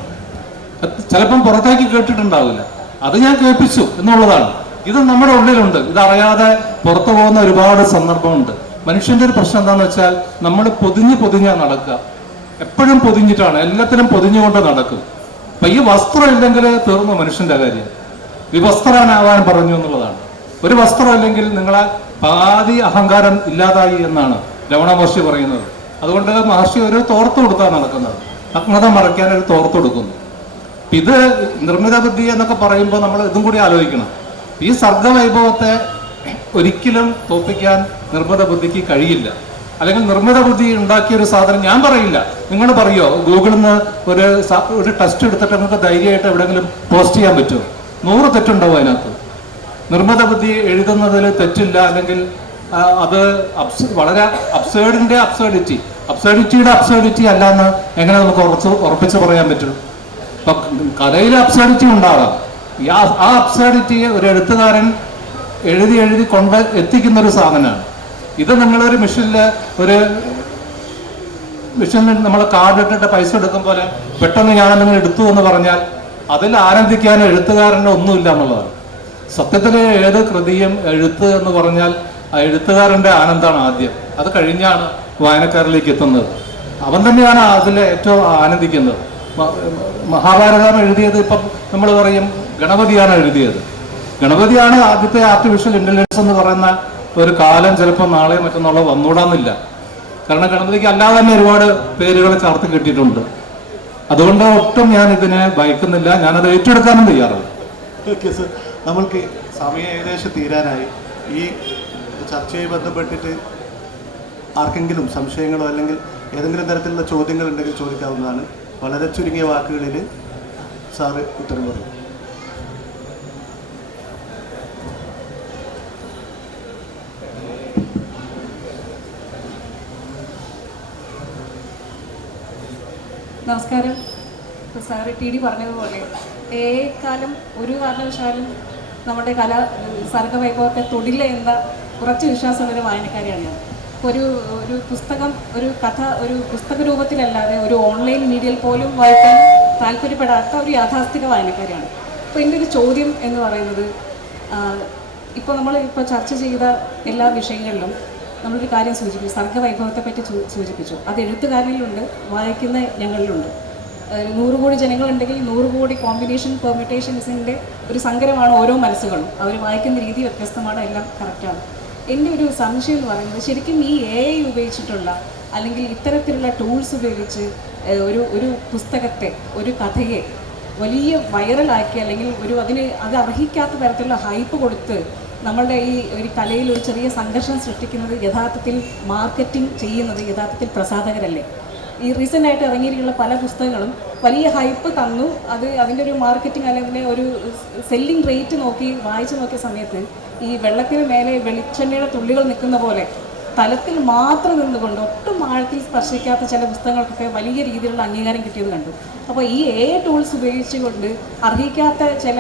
ചിലപ്പം പുറത്തേക്ക് കേട്ടിട്ടുണ്ടാവില്ല. അത് ഞാൻ കേൾപ്പിച്ചു എന്നുള്ളതാണ്. ഇത് നമ്മുടെ ഉള്ളിലുണ്ട്. ഇതറിയാതെ പുറത്തു പോകുന്ന ഒരുപാട് സന്ദർഭമുണ്ട്. മനുഷ്യന്റെ ഒരു പ്രശ്നം എന്താന്ന് വെച്ചാൽ നമ്മൾ പൊതിഞ്ഞാ നടക്കുക. എപ്പോഴും പൊതിഞ്ഞിട്ടാണ്, എല്ലാത്തിനും പൊതിഞ്ഞുകൊണ്ട് നടക്കും. അപ്പൊ ഈ വസ്ത്രം ഇല്ലെങ്കിൽ തീർന്നു മനുഷ്യന്റെ കാര്യം. വിവസ്ത്രനാവാൻ പറഞ്ഞു എന്നുള്ളതാണ്. ഒരു വസ്ത്രം ഇല്ലെങ്കിൽ നിങ്ങളെ പാതി അഹങ്കാരം ഇല്ലാതായി എന്നാണ് രമണ മഹർഷി പറയുന്നത്. അതുകൊണ്ട് മഹർഷി ഒരു തോർത്ത് കൊടുത്താണ് നടക്കുന്നത്. നഗ്നത മറയ്ക്കാൻ ഒരു തോർത്ത് കൊടുക്കുന്നു. ഇത് നിർമ്മിത ബുദ്ധി എന്നൊക്കെ പറയുമ്പോൾ നമ്മൾ ഇതും കൂടി ആലോചിക്കണം. ഈ സർഗവൈഭവത്തെ ഒരിക്കലും തോൽപ്പിക്കാൻ നിർമ്മിത ബുദ്ധിക്ക് കഴിയില്ല. അല്ലെങ്കിൽ നിർമ്മിത ബുദ്ധി ഉണ്ടാക്കിയ ഒരു സാധനം ഞാൻ പറയില്ല. നിങ്ങൾ പറയോ ഗൂഗിളിൽ നിന്ന് ഒരു ടെസ്റ്റ് എടുത്തിട്ട് നിങ്ങൾക്ക് ധൈര്യമായിട്ട് എവിടെയെങ്കിലും പോസ്റ്റ് ചെയ്യാൻ പറ്റുമോ? 100 തെറ്റുണ്ടാവും അതിനകത്ത്. നിർമ്മിത ബുദ്ധി എഴുതുന്നതിൽ തെറ്റില്ല. അല്ലെങ്കിൽ അത് വളരെ അബ്സേർഡിറ്റിയുടെ അബ്സേർഡിറ്റി അല്ല എന്ന് എങ്ങനെ നമുക്ക് ഉറപ്പിച്ച് പറയാൻ പറ്റും? ഇപ്പൊ കഥയിൽ അബ്സേർഡിറ്റി ഉണ്ടാകാം. ആ അബ്സേർഡിറ്റി ഒരു എഴുത്തുകാരൻ എഴുതി കൊണ്ട് എത്തിക്കുന്ന ഒരു സാധനമാണ്. ഇത് നിങ്ങളൊരു മെഷീനിൽ നമ്മൾ കാർഡ് ഇട്ടിട്ട് പൈസ എടുക്കും പോലെ പെട്ടെന്ന് ഞാനെന്തെങ്കിലും എടുത്തു എന്ന് പറഞ്ഞാൽ അതിൽ ആനന്ദിക്കാൻ എഴുത്തുകാരൻ്റെ ഒന്നുമില്ല എന്നുള്ളതാണ്. സത്യത്തിൽ ഏത് കൃതിയും എഴുത്ത് എന്ന് പറഞ്ഞാൽ ആ എഴുത്തുകാരൻ്റെ ആനന്ദമാണ് ആദ്യം. അത് കഴിഞ്ഞാണ് വായനക്കാരിലേക്ക് എത്തുന്നത്. അവൻ തന്നെയാണ് അതിൽ ഏറ്റവും ആനന്ദിക്കുന്നത്. മഹാഭാരതം എഴുതിയത് ഇപ്പം നമ്മൾ പറയും ഗണപതിയാണ് എഴുതിയത്. ഗണപതിയാണ് ആദ്യത്തെ ആർട്ടിഫിഷ്യൽ ഇന്റലിജൻസ് എന്ന് പറയുന്ന ഒരു കാലം ചിലപ്പോൾ നാളെ മറ്റന്നാളോ വന്നൂടാന്നില്ല. കാരണം ഗണപതിക്ക് അല്ലാതെ തന്നെ ഒരുപാട് പേരുകൾ ചേർത്ത് കിട്ടിയിട്ടുണ്ട്. അതുകൊണ്ട് ഒട്ടും ഞാൻ ഇതിനെ ഭയക്കുന്നില്ല. ഞാനത് ഏറ്റെടുക്കാനും തയ്യാറാണ്. ഓക്കെ സർ, നമ്മൾക്ക് സമയം ഏകദേശം തീരാനായി. ഈ ചർച്ചയുമായി ബന്ധപ്പെട്ടിട്ട് ആർക്കെങ്കിലും സംശയങ്ങളോ അല്ലെങ്കിൽ ഏതെങ്കിലും തരത്തിലുള്ള ചോദ്യങ്ങൾ ഉണ്ടെങ്കിൽ ചോദിക്കാവുന്നതാണ്. വളരെ ചുരുങ്ങിയ വാക്കുകളിൽ സാറ് ഉത്തരം പറയും. നമസ്കാരം. സാറ് ടി.ഡി പറഞ്ഞതുപോലെ കാലം ഒരു കാരണവശാലും നമ്മുടെ സർഗവൈഭവത്തെ തൊടില്ല എന്ന കുറച്ച് വിശ്വാസമുള്ളൊരു വായനക്കാരിയാണ് ഞാൻ. ഒരു പുസ്തകം, ഒരു കഥ ഒരു പുസ്തക രൂപത്തിലല്ലാതെ ഒരു ഓൺലൈൻ മീഡിയയിൽ പോലും വായിക്കാൻ താല്പര്യപ്പെടാത്ത ഒരു യാഥാസ്ഥിക വായനക്കാരിയാണ്. അപ്പോൾ എൻ്റെ ഒരു ചോദ്യം എന്ന് പറയുന്നത്, ഇപ്പോൾ നമ്മൾ ചർച്ച ചെയ്ത എല്ലാ വിഷയങ്ങളിലും നമ്മളൊരു കാര്യം സൂചിപ്പിച്ചു, സർഗവൈഭവത്തെ പറ്റി സൂചിപ്പിച്ചു. അത് എഴുത്തുകാരനിലുണ്ട്, വായിക്കുന്ന ഞങ്ങളിലുണ്ട്. 100 കോടി ജനങ്ങളുണ്ടെങ്കിൽ 100 കോടി കോമ്പിനേഷൻ പെർമിറ്റേഷൻസിൻ്റെ ഒരു സങ്കരമാണ് ഓരോ മനസ്സുകളും. അവർ വായിക്കുന്ന രീതി വ്യത്യസ്തമാണ്, എല്ലാം കറക്റ്റാണ്. എൻ്റെ ഒരു സംശയം എന്ന് പറയുന്നത്, ശരിക്കും ഈ AI ഉപയോഗിച്ചിട്ടുള്ള അല്ലെങ്കിൽ ഇത്തരത്തിലുള്ള ടൂൾസ് ഉപയോഗിച്ച് ഒരു പുസ്തകത്തെ, ഒരു കഥയെ വലിയ വൈറലാക്കി അല്ലെങ്കിൽ അത് അർഹിക്കാത്ത തരത്തിലുള്ള ഹൈപ്പ് കൊടുത്ത് നമ്മളുടെ ഈ ഒരു കലയിൽ ഒരു ചെറിയ സംഘർഷം സൃഷ്ടിക്കുന്നത് യഥാർത്ഥത്തിൽ മാർക്കറ്റിംഗ് ചെയ്യുന്നത് യഥാർത്ഥത്തിൽ പ്രസാധകരല്ലേ? ഈ റീസെൻ്റായിട്ട് ഇറങ്ങിയിരിക്കുന്ന പല പുസ്തകങ്ങളും വലിയ ഹൈപ്പ് തന്നു, അതിൻ്റെ ഒരു മാർക്കറ്റിംഗ് അല്ലെങ്കിൽ ഒരു സെല്ലിംഗ് റേറ്റ് നോക്കി വായിച്ചു നോക്കിയ സമയത്ത് ഈ വെള്ളത്തിന് മേലെ വെളിച്ചെണ്ണയുടെ തുള്ളികൾ നിൽക്കുന്ന പോലെ തലത്തിൽ മാത്രം നിന്നുകൊണ്ട് ഒട്ടും ആഴത്തിൽ സ്പർശിക്കാത്ത ചില പുസ്തകങ്ങൾക്കൊക്കെ വലിയ രീതിയിലുള്ള അംഗീകാരം കിട്ടിയത് കണ്ടു. അപ്പോൾ ഈ ടൂൾസ് ഉപയോഗിച്ചുകൊണ്ട് അർഹിക്കാത്ത ചില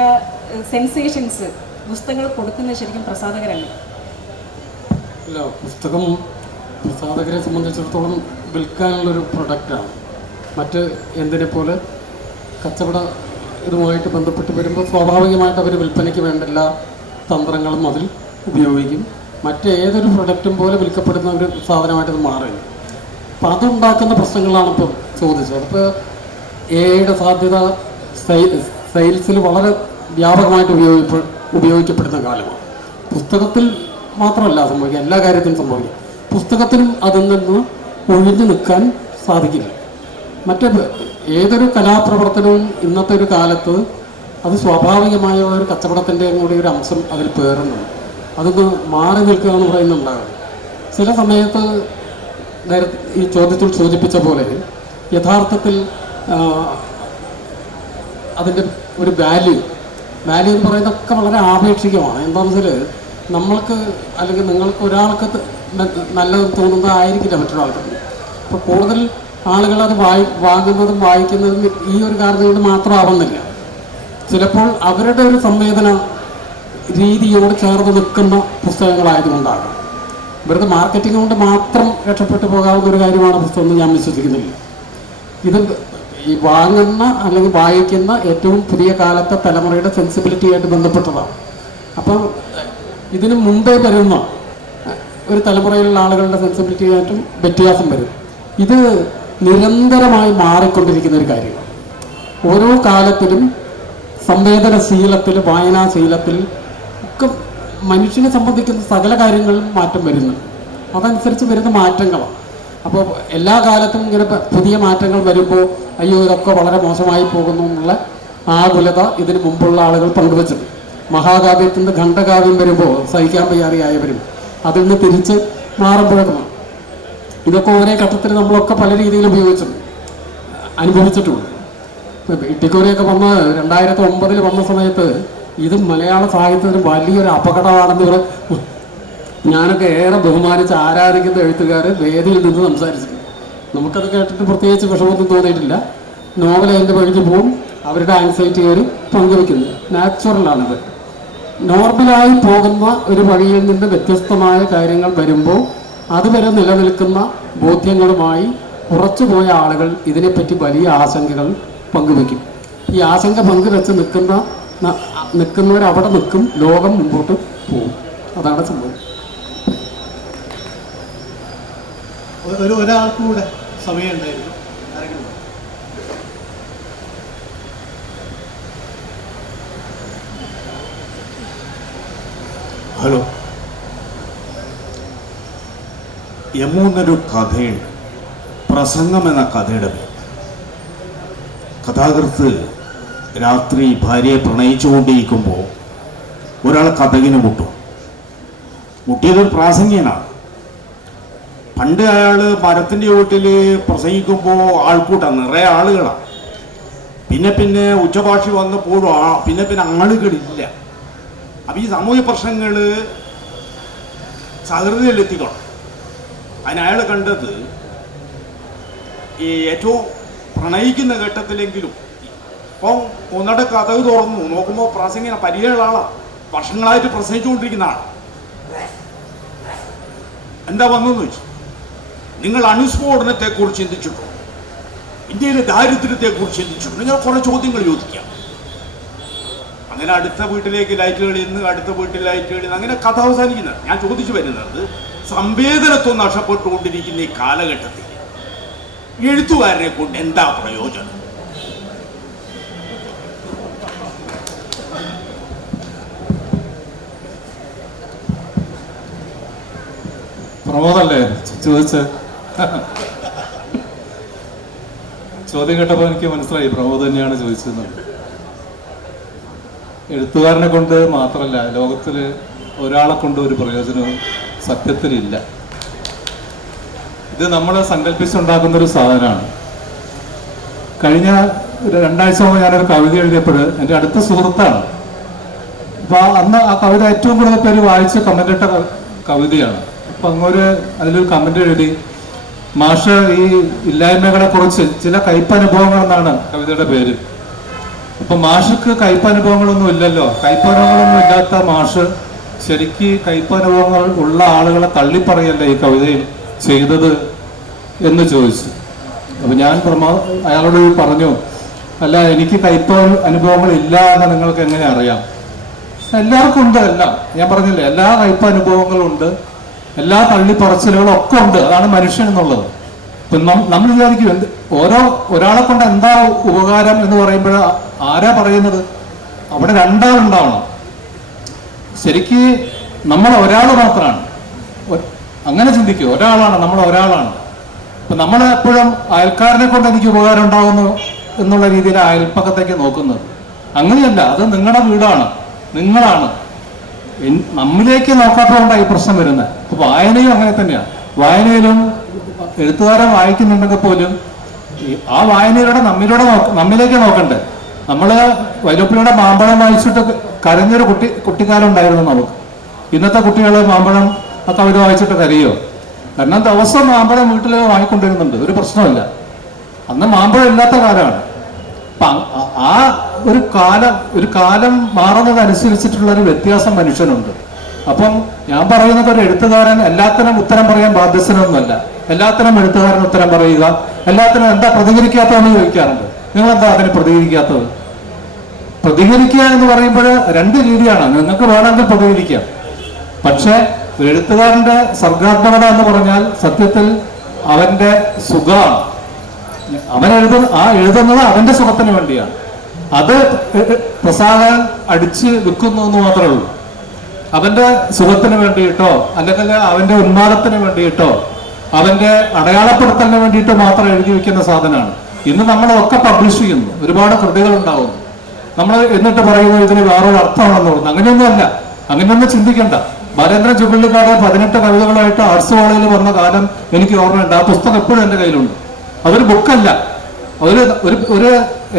സെൻസേഷൻസ് പുസ്തകങ്ങൾ കൊടുക്കുന്നത് ശരിക്കും പ്രസാധകരല്ലേ? ഇല്ല, പുസ്തകം പ്രസാധകരെ സംബന്ധിച്ചിടത്തോളം വിൽക്കാനുള്ളൊരു പ്രൊഡക്റ്റാണ്. മറ്റ് എന്തിനെ പോലെ കച്ചവട ഇതുമായിട്ട് ബന്ധപ്പെട്ട് വരുമ്പോൾ സ്വാഭാവികമായിട്ട് അവർ വിൽപ്പനയ്ക്ക് വേണ്ട എല്ലാ തന്ത്രങ്ങളും അതിൽ ഉപയോഗിക്കും. മറ്റേതൊരു പ്രൊഡക്റ്റും പോലെ വിൽക്കപ്പെടുന്ന ഒരു സാധനമായിട്ടത് മാറില്ല. അപ്പം അതുണ്ടാക്കുന്ന പ്രശ്നങ്ങളാണ് ഇപ്പം ചോദിച്ചത്. അപ്പോൾ AI സാധ്യത സെയിൽസിൽ വളരെ വ്യാപകമായിട്ട് ഉപയോഗിക്കപ്പെടുന്ന കാലമാണ്. പുസ്തകത്തിൽ മാത്രമല്ല സംഭവിക്കുക, എല്ലാ കാര്യത്തിനും സംഭവിക്കുക. പുസ്തകത്തിനും അതിൽ നിന്ന് ഒഴിഞ്ഞു നിൽക്കാൻ സാധിക്കില്ല. ഏതൊരു കലാപ്രവർത്തനവും ഇന്നത്തെ ഒരു കാലത്ത് അത് സ്വാഭാവികമായ ഒരു കച്ചവടത്തിൻ്റെയും കൂടി ഒരു അംശം അതിൽ പേറുന്നുണ്ട്. അതൊന്ന് മാറി നിൽക്കുക എന്ന് പറയുന്നുണ്ടാകും. ചില സമയത്ത് നേരത്തെ ഈ ചോദ്യത്തിൽ സൂചിപ്പിച്ച പോലെ യഥാർത്ഥത്തിൽ അതിൻ്റെ ഒരു വാല്യൂ എന്ന് പറയുന്നതൊക്കെ വളരെ ആപേക്ഷികമാണ്. എന്താണെന്ന് വെച്ചാൽ നമ്മൾക്ക് അല്ലെങ്കിൽ നിങ്ങൾക്ക് ഒരാൾക്ക് നല്ലത് തോന്നുന്നതായിരിക്കില്ല മറ്റൊരാൾക്ക്. അപ്പോൾ കൂടുതൽ ആളുകൾ അത് വാങ്ങുന്നതും വായിക്കുന്നതും ഈ ഒരു കാരണം കൊണ്ട് മാത്രമാവുന്നില്ല. ചിലപ്പോൾ അവരുടെ ഒരു സംവേദന രീതിയോട് ചേർന്ന് നിൽക്കുന്ന പുസ്തകങ്ങളായതുകൊണ്ടാകാം. വെറുതെ മാർക്കറ്റിംഗ് കൊണ്ട് മാത്രം രക്ഷപ്പെട്ടു പോകാവുന്ന ഒരു കാര്യമാണ് പുസ്തകം എന്ന് ഞാൻ വിശ്വസിക്കുന്നില്ല. ഇത് ഈ വാങ്ങുന്ന അല്ലെങ്കിൽ വായിക്കുന്ന ഏറ്റവും പുതിയ കാലത്തെ തലമുറയുടെ സെൻസിബിലിറ്റിയായിട്ട് ബന്ധപ്പെട്ടതാണ്. അപ്പം ഇതിന് മുമ്പേ വരുന്ന ഒരു തലമുറയിലുള്ള ആളുകളുടെ സെൻസിബിലിറ്റിയായിട്ടും വ്യത്യാസം വരും. ഇത് നിരന്തരമായി മാറിക്കൊണ്ടിരിക്കുന്ന ഒരു കാര്യമാണ്. ഓരോ കാലത്തിലും സംവേദനശീലത്തിൽ, വായനാശീലത്തിൽ ഒക്കെ മനുഷ്യനെ സംബന്ധിക്കുന്ന സകല കാര്യങ്ങളിലും മാറ്റം വരുന്നുണ്ട്. അതനുസരിച്ച് വരുന്ന മാറ്റങ്ങളാണ്. അപ്പോൾ എല്ലാ കാലത്തും ഇങ്ങനെ പുതിയ മാറ്റങ്ങൾ വരുമ്പോൾ അയ്യോ ഇതൊക്കെ വളരെ മോശമായി പോകുന്നു എന്നുള്ള ആകുലത ഇതിന് മുമ്പുള്ള ആളുകൾ പങ്കുവച്ചിട്ടുണ്ട്. മഹാകാവ്യത്തിൻ്റെ ഖണ്ഡകാവ്യം വരുമ്പോൾ സഹിക്കാൻ വയ്യാതെയായവരും അതിൽ നിന്ന് തിരിച്ച് മാറുമ്പോഴേക്കും ഇതൊക്കെ ഒരേ ഘട്ടത്തിൽ നമ്മളൊക്കെ പല രീതിയിൽ ഉപയോഗിച്ചിട്ടുണ്ട്, അനുഭവിച്ചിട്ടുണ്ട്. ഇട്ടിക്കോരെയൊക്കെ വന്ന് 2009 വന്ന സമയത്ത് ഇത് മലയാള സാഹിത്യത്തിന് വലിയൊരു അപകടമാണെന്ന് ഞാനൊക്കെ ഏറെ ബഹുമാനിച്ച് ആരാധിക്കുന്ന എഴുത്തുകാർ വേദിയിൽ നിന്ന് സംസാരിച്ചിട്ടുണ്ട്. നമുക്കത് കേട്ടിട്ട് പ്രത്യേകിച്ച് വിഷമൊന്നും തോന്നിയിട്ടില്ല. നോവൽ അതിൻ്റെ വഴിക്ക് പോവും, അവരുടെ ആൻസൈറ്റി അവർ പങ്കുവെക്കുന്നത് നാച്ചുറലാണത്. നോർമലായി പോകുന്ന ഒരു വഴിയിൽ നിന്ന് വ്യത്യസ്തമായ കാര്യങ്ങൾ വരുമ്പോൾ അതുവരെ നിലനിൽക്കുന്ന ബോധ്യങ്ങളുമായി ഉറച്ചുപോയ ആളുകൾ ഇതിനെപ്പറ്റി വലിയ ആശങ്കകൾ പങ്കുവെക്കും. ഈ ആശങ്ക പങ്കുവെച്ച് നിൽക്കുന്നവരവിടെ നിൽക്കും, ലോകം മുമ്പോട്ട് പോകും. അതാണ് സംഭവം. ഒരാൾക്കൂടെ സമയം ഉണ്ടായിരുന്നു. ആരെങ്കിലും ഹലോ, യമു എന്നൊരു കഥയുണ്ട്, പ്രസംഗം എന്ന കഥയുടെ പേര്. കഥാകൃത്ത് രാത്രി ഭാര്യയെ പ്രണയിച്ചുകൊണ്ടിരിക്കുമ്പോൾ ഒരാൾ കഥകിന് മുട്ടിയതൊരു പ്രാസംഗികനാണ്. പണ്ട് അയാൾ മരത്തിൻ്റെ വീട്ടിൽ പ്രസംഗിക്കുമ്പോൾ ആൾക്കൂട്ടം നിറയെ ആളുകളാണ്. പിന്നെ ഉച്ചഭാഷി വന്നപ്പോഴും പിന്നെ ആളുകളില്ല. അപ്പം ഈ സാമൂഹ്യ പ്രശ്നങ്ങൾ സഹൃദയിലെത്തിക്കണം. അതിന് അയാൾ കണ്ടത് ഈ ഏറ്റവും പ്രണയിക്കുന്ന ഘട്ടത്തിലെങ്കിലും ഇപ്പം ഒന്നടെ കഥക് തുറന്നു നോക്കുമ്പോൾ പ്രാസംഗിക പരിചയമുള്ള ആളാണ്, വർഷങ്ങളായിട്ട് പ്രസംഗിച്ചുകൊണ്ടിരിക്കുന്ന ആളാണ്. എന്താ വന്നെന്ന് വെച്ചു, നിങ്ങൾ അണുസ്ഫോടനത്തെക്കുറിച്ച് ചിന്തിച്ചിട്ടുണ്ടോ, ഇന്ത്യയിലെ ദാരിദ്ര്യത്തെക്കുറിച്ച് ചിന്തിച്ചിട്ടുണ്ടോ, നിങ്ങൾ കുറേ ചോദ്യങ്ങൾ ചോദിക്കാം. അങ്ങനെ അടുത്ത വീട്ടിലേക്ക് ലൈറ്റുകൾ ഇന്ന്, അടുത്ത വീട്ടിൽ ലൈറ്റുകൾ ഇന്ന്, അങ്ങനെ കഥ അവസാനിക്കുന്നത്. ഞാൻ ചോദിച്ചു വരുന്നത്, സംവേദനത്വം നഷ്ടപ്പെട്ടുകൊണ്ടിരിക്കുന്ന ഈ കാലഘട്ടത്തിൽ എഴുത്തുകാരനെ കൊണ്ട് എന്താ പ്രയോജനം? പ്രമോദല്ലേ ചോദിച്ച്? ചോദ്യം കേട്ടപ്പോൾ എനിക്ക് മനസ്സിലായി പ്രമോദ് തന്നെയാണ് ചോദിച്ചത്. എഴുത്തുകാരനെ കൊണ്ട് മാത്രമല്ല, ലോകത്തിൽ ഒരാളെ കൊണ്ട് ഒരു പ്രയോജനവും സത്യത്തിലില്ല. ഇത് നമ്മൾ സങ്കല്പിച്ചുണ്ടാക്കുന്നൊരു സാധനമാണ്. കഴിഞ്ഞ 2 ആഴ്ച മുമ്പ് ഞാനൊരു കവിത എഴുതിയപ്പോൾ എൻ്റെ അടുത്ത സുഹൃത്താണ്. അപ്പോൾ അന്ന് ആ കവിത ഏറ്റവും കൂടുതൽ പേര് വായിച്ച് കമൻ്റ് ഇട്ട കവിതയാണ്. അപ്പം അതിലൊരു കമൻ്റ് എഴുതി, മാഷ് ഈ ഇല്ലായ്മകളെ കുറിച്ച് ചില കയ്പനുഭവങ്ങൾ എന്നാണ് കവിതയുടെ പേര്. അപ്പൊ മാഷക്ക് കയ്പനുഭവങ്ങളൊന്നും ഇല്ലല്ലോ, കയ്പനുഭവങ്ങളൊന്നും ഇല്ലാത്ത മാഷ് ശരിക്ക് കയ്പനുഭവങ്ങൾ ഉള്ള ആളുകളെ തള്ളിപ്പറയല്ലേ ഈ കവിതയിൽ ചെയ്തത് എന്ന് ചോദിച്ചു. അപ്പൊ ഞാൻ അയാളോട് പറഞ്ഞു, അല്ല എനിക്ക് കയ്പ അനുഭവങ്ങൾ ഇല്ല എന്ന് നിങ്ങൾക്ക് എങ്ങനെ അറിയാം? എല്ലാവർക്കും ഉണ്ട്, എല്ലാം ഞാൻ പറഞ്ഞില്ലേ, എല്ലാ കയ്പ അനുഭവങ്ങളും ഉണ്ട്, എല്ലാ തള്ളിപ്പറച്ചിലുകളും ഒക്കെ ഉണ്ട്. അതാണ് മനുഷ്യൻ എന്നുള്ളത്. ഇപ്പം നമ്മൾ വിചാരിക്കും ഒരാളെ കൊണ്ട് എന്താ ഉപകാരം എന്ന് പറയുമ്പോൾ ആരാ പറയുന്നത്? അവിടെ 2 ആളുണ്ടാവണം. ശരിക്ക് നമ്മൾ ഒരാൾ മാത്രമാണ്. അങ്ങനെ ചിന്തിക്കുക, നമ്മൾ ഒരാളാണ്. അപ്പം നമ്മൾ എപ്പോഴും അയൽക്കാരനെ കൊണ്ട് എനിക്ക് ഉപകാരം ഉണ്ടാകുന്നു എന്നുള്ള രീതിയിൽ അയൽപ്പക്കത്തേക്ക് നോക്കുന്നത്. അങ്ങനെയല്ല, അത് നിങ്ങളുടെ വീടാണ്, നിങ്ങളാണ്. നമ്മിലേക്ക് നോക്കാത്തതുകൊണ്ടാണ് ഈ പ്രശ്നം വരുന്നത്. ഇപ്പൊ വായനയും അങ്ങനെ തന്നെയാണ്. വായനയിലും എഴുത്തുകാരൻ വായിക്കുന്നുണ്ടെങ്കിൽ പോലും ആ വായനയിലൂടെ നമ്മിലേക്ക് നോക്കണ്ടേ. നമ്മള് വൈലോപ്പിള്ളിയുടെ മാമ്പഴം വായിച്ചിട്ട് കരഞ്ഞൊരു കുട്ടിക്കാലം ഉണ്ടായിരുന്നു നമുക്ക്. ഇന്നത്തെ കുട്ടികൾ മാമ്പഴം ആ കവിത വായിച്ചിട്ട് കരയോ? കാരണം ദിവസം മാമ്പഴം വീട്ടിൽ വാങ്ങിക്കൊണ്ടിരുന്നുണ്ട്, ഒരു പ്രശ്നമില്ല. അന്ന് മാമ്പഴം ഇല്ലാത്ത കാലമാണ്. ആ ഒരു കാലം മാറുന്നതനുസരിച്ചിട്ടുള്ള ഒരു വ്യത്യാസം മനുഷ്യനുണ്ട്. അപ്പം ഞാൻ പറയുന്നത്, ഒരു എഴുത്തുകാരൻ എല്ലാത്തിനും ഉത്തരം പറയാൻ ബാധ്യസ്ഥനൊന്നുമല്ല. എല്ലാത്തിനും എഴുത്തുകാരൻ ഉത്തരം പറയുക, എല്ലാത്തിനും എന്താ പ്രതികരിക്കാത്തതെന്ന് ചോദിക്കാറുണ്ട്. നിങ്ങളെന്താ അതിന് പ്രതികരിക്കാത്തത്? പ്രതികരിക്കുക എന്ന് പറയുമ്പോൾ രണ്ട് രീതിയാണ്. നിങ്ങൾക്ക് വേണമെങ്കിൽ പ്രതികരിക്കാം. പക്ഷെ ഒരു എഴുത്തുകാരന്റെ സർഗാത്മകത എന്ന് പറഞ്ഞാൽ സത്യത്തിൽ അവന്റെ സുഖമാണ്. അവൻ എഴുതുന്നത് അവന്റെ സുഖത്തിന് വേണ്ടിയാണ്. അത് പ്രസാദൻ അടിച്ച് വിൽക്കുന്നു എന്ന് മാത്രമേ ഉള്ളൂ. അവന്റെ സുഖത്തിന് വേണ്ടിയിട്ടോ അല്ലെങ്കിൽ അവന്റെ ഉന്മാദത്തിന് വേണ്ടിയിട്ടോ അവന്റെ അടയാളപ്പെടുത്തലിന് വേണ്ടിയിട്ടോ മാത്രം എഴുതി വെക്കുന്ന സാധനമാണ്. ഇന്ന് നമ്മളൊക്കെ പബ്ലിഷ് ചെയ്യുന്നു, ഒരുപാട് കൃതികൾ ഉണ്ടാവുന്നു. നമ്മൾ എന്നിട്ട് പറയുന്നു ഇതിന് വേറൊരു അർത്ഥമാണെന്ന് പറഞ്ഞു. അങ്ങനെയൊന്നുമല്ല, അങ്ങനെയൊന്നും ചിന്തിക്കണ്ട. ബാലേന്ദ്രൻ ചുവള്ളിക്കാട് 18 കവിതകളായിട്ട് ആർട്സ് കോളേജിൽ വന്ന കാലം എനിക്ക് ഓർമ്മയുണ്ട്. ആ പുസ്തകം എപ്പോഴും എൻ്റെ കയ്യിലുണ്ട്. അതൊരു ബുക്കല്ല, ഒരു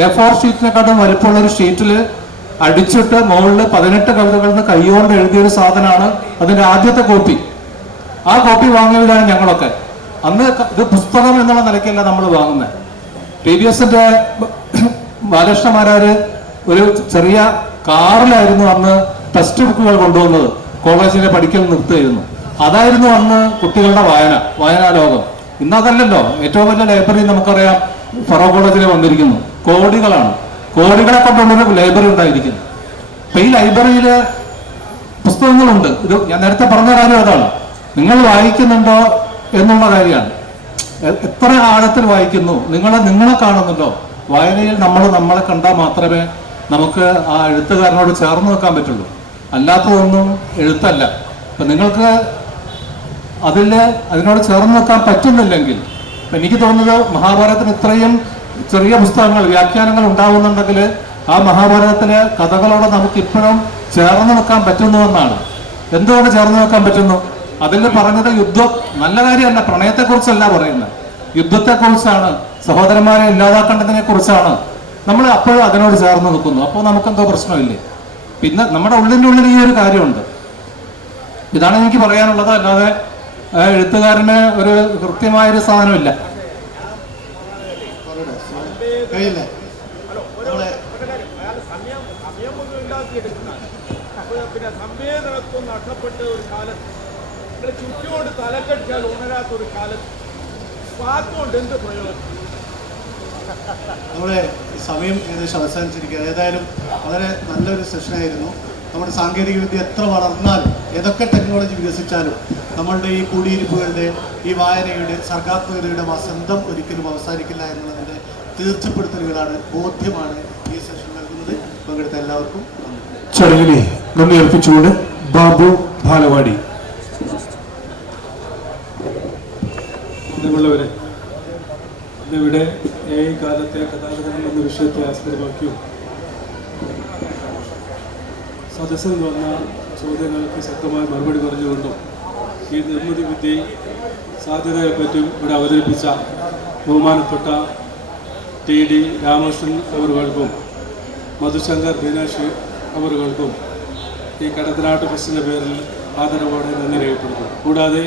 A4 ഷീറ്റിനെക്കാട്ടും വലിപ്പമുള്ള ഒരു ഷീറ്റിൽ അടിച്ചിട്ട് മുകളിൽ 18 കവിതകളിൽ നിന്ന് കൈകൊണ്ട് എഴുതിയൊരു സാധനമാണ് അതിന്റെ ആദ്യത്തെ കോപ്പി. ആ കോപ്പി വാങ്ങിയവരാണ് ഞങ്ങളൊക്കെ. അന്ന് ഇത് പുസ്തകം എന്നുള്ള നിലയ്ക്കല്ല നമ്മൾ വാങ്ങുന്നത്. TVSന്റെ ബാലകൃഷ്ണമാരാര് ഒരു ചെറിയ കാറിലായിരുന്നു അന്ന് ടെക്സ്റ്റ് ബുക്കുകൾ കൊണ്ടുവന്നത്. കോളേജിലെ പഠിക്കൽ നിർത്തുകയായിരുന്നു. അതായിരുന്നു അന്ന് കുട്ടികളുടെ വായനാ ലോകം. ഇന്നതല്ലല്ലോ. ഏറ്റവും വലിയ ലൈബ്രറി നമുക്കറിയാം ഫറൂഖ് കോളേജിൽ വന്നിരിക്കുന്നു. കോടികളെ കൊണ്ടുള്ളൊരു ലൈബ്രറി ഉണ്ടായിരിക്കുന്നു. അപ്പൊ ഈ ലൈബ്രറിയില് പുസ്തകങ്ങളുണ്ട്. ഇത് ഞാൻ നേരത്തെ പറഞ്ഞ കാര്യം അതാണ്. നിങ്ങൾ വായിക്കുന്നുണ്ടോ എന്നുള്ള കാര്യമാണ്. എത്ര ആഴത്തിൽ വായിക്കുന്നു, നിങ്ങളെ കാണുന്നുണ്ടോ? വായനയിൽ നമ്മളെ കണ്ടാൽ മാത്രമേ നമുക്ക് ആ എഴുത്തുകാരനോട് ചേർന്ന് നിൽക്കാൻ പറ്റുള്ളൂ. അല്ലാത്തതൊന്നും എഴുത്തല്ല. അപ്പൊ നിങ്ങൾക്ക് അതിനോട് ചേർന്ന് നിൽക്കാൻ പറ്റുന്നില്ലെങ്കിൽ, എനിക്ക് തോന്നുന്നത് മഹാഭാരതത്തിന് ഇത്രയും ചെറിയ പുസ്തകങ്ങൾ, വ്യാഖ്യാനങ്ങൾ ഉണ്ടാവുന്നുണ്ടെങ്കിൽ ആ മഹാഭാരതത്തിലെ കഥകളോട് നമുക്ക് ഇപ്പോഴും ചേർന്ന് നിൽക്കാൻ പറ്റുന്നുവെന്നാണ്. എന്തുകൊണ്ട് ചേർന്ന് നിൽക്കാൻ പറ്റുന്നു? അതിൽ പറഞ്ഞത് യുദ്ധം നല്ല കാര്യമല്ല, പ്രണയത്തെക്കുറിച്ചല്ല പറയുന്നത്, യുദ്ധത്തെക്കുറിച്ചാണ്, സഹോദരന്മാരെ ഇല്ലാതാക്കേണ്ടതിനെ കുറിച്ചാണ്. നമ്മൾ അപ്പോഴും അതിനോട് ചേർന്ന് നിൽക്കുന്നു. അപ്പോൾ നമുക്കെന്തോ പ്രശ്നമില്ലേ? പിന്നെ നമ്മുടെ ഉള്ളിൻ്റെ ഈ ഒരു കാര്യമുണ്ട്. ഇതാണ് എനിക്ക് പറയാനുള്ളത്. അല്ലാതെ എഴുത്തുകാരന് ഒരു കൃത്യമായൊരു സാധനമില്ല. പിന്നെ സംവേദനത്വം നഷ്ടപ്പെട്ട ഒരു കാലത്ത്, ചുറ്റിയോട് തലക്കെട്ടിയാൽ ഉണരാത്ത ഒരു കാലത്ത് വാക്കുകൊണ്ട് എന്ത് പ്രയോജനം? നമ്മുടെ സമയം ഏകദേശം അവസാനിച്ചിരിക്കുക. ഏതായാലും വളരെ നല്ലൊരു സെഷനായിരുന്നു. നമ്മുടെ സാങ്കേതികവിദ്യ എത്ര വളർന്നാലും, ഏതൊക്കെ ടെക്നോളജി വികസിച്ചാലും, നമ്മളുടെ ഈ കൂടിയിരിപ്പുകളുടെ, ഈ വായനയുടെ, സർഗാത്മകതയുടെ വസന്തം ഒരിക്കലും അവസാനിക്കില്ല എന്നുള്ളതിൻ്റെ തീർച്ചപ്പെടുത്തലുകളാണ്, ബോധ്യമാണ് ഈ സെഷൻ നൽകുന്നത്. പങ്കെടുത്ത എല്ലാവർക്കും ചടങ്ങിനെ നന്ദി അർപ്പിച്ചുകൊണ്ട് ബാബു ബാലവാടി. നിങ്ങളുള്ളവരെ ഇന്നിവിടെ കാലത്തെ കഥാകഥനം എന്ന വിഷയത്തെ ആസ്പദമാക്കിയും സദസ്സിൽ വന്ന ചോദ്യങ്ങൾക്ക് ശക്തമായ മറുപടി പറഞ്ഞുകൊണ്ടും ഈ നിർമ്മിതി വിദ്യ സാധ്യതയെപ്പറ്റും ഇവിടെ അവതരിപ്പിച്ച ബഹുമാനപ്പെട്ട TD രാമകൃഷ്ണൻ അവറുകൾക്കും മധുശങ്കർ മീനാക്ഷി അവറുകൾക്കും ഈ കടത്തനാട്ട് ഫെസ്റ്റിൻ്റെ പേരിൽ ആദരവോടെ നന്ദി രേഖപ്പെടുത്തുന്നു. കൂടാതെ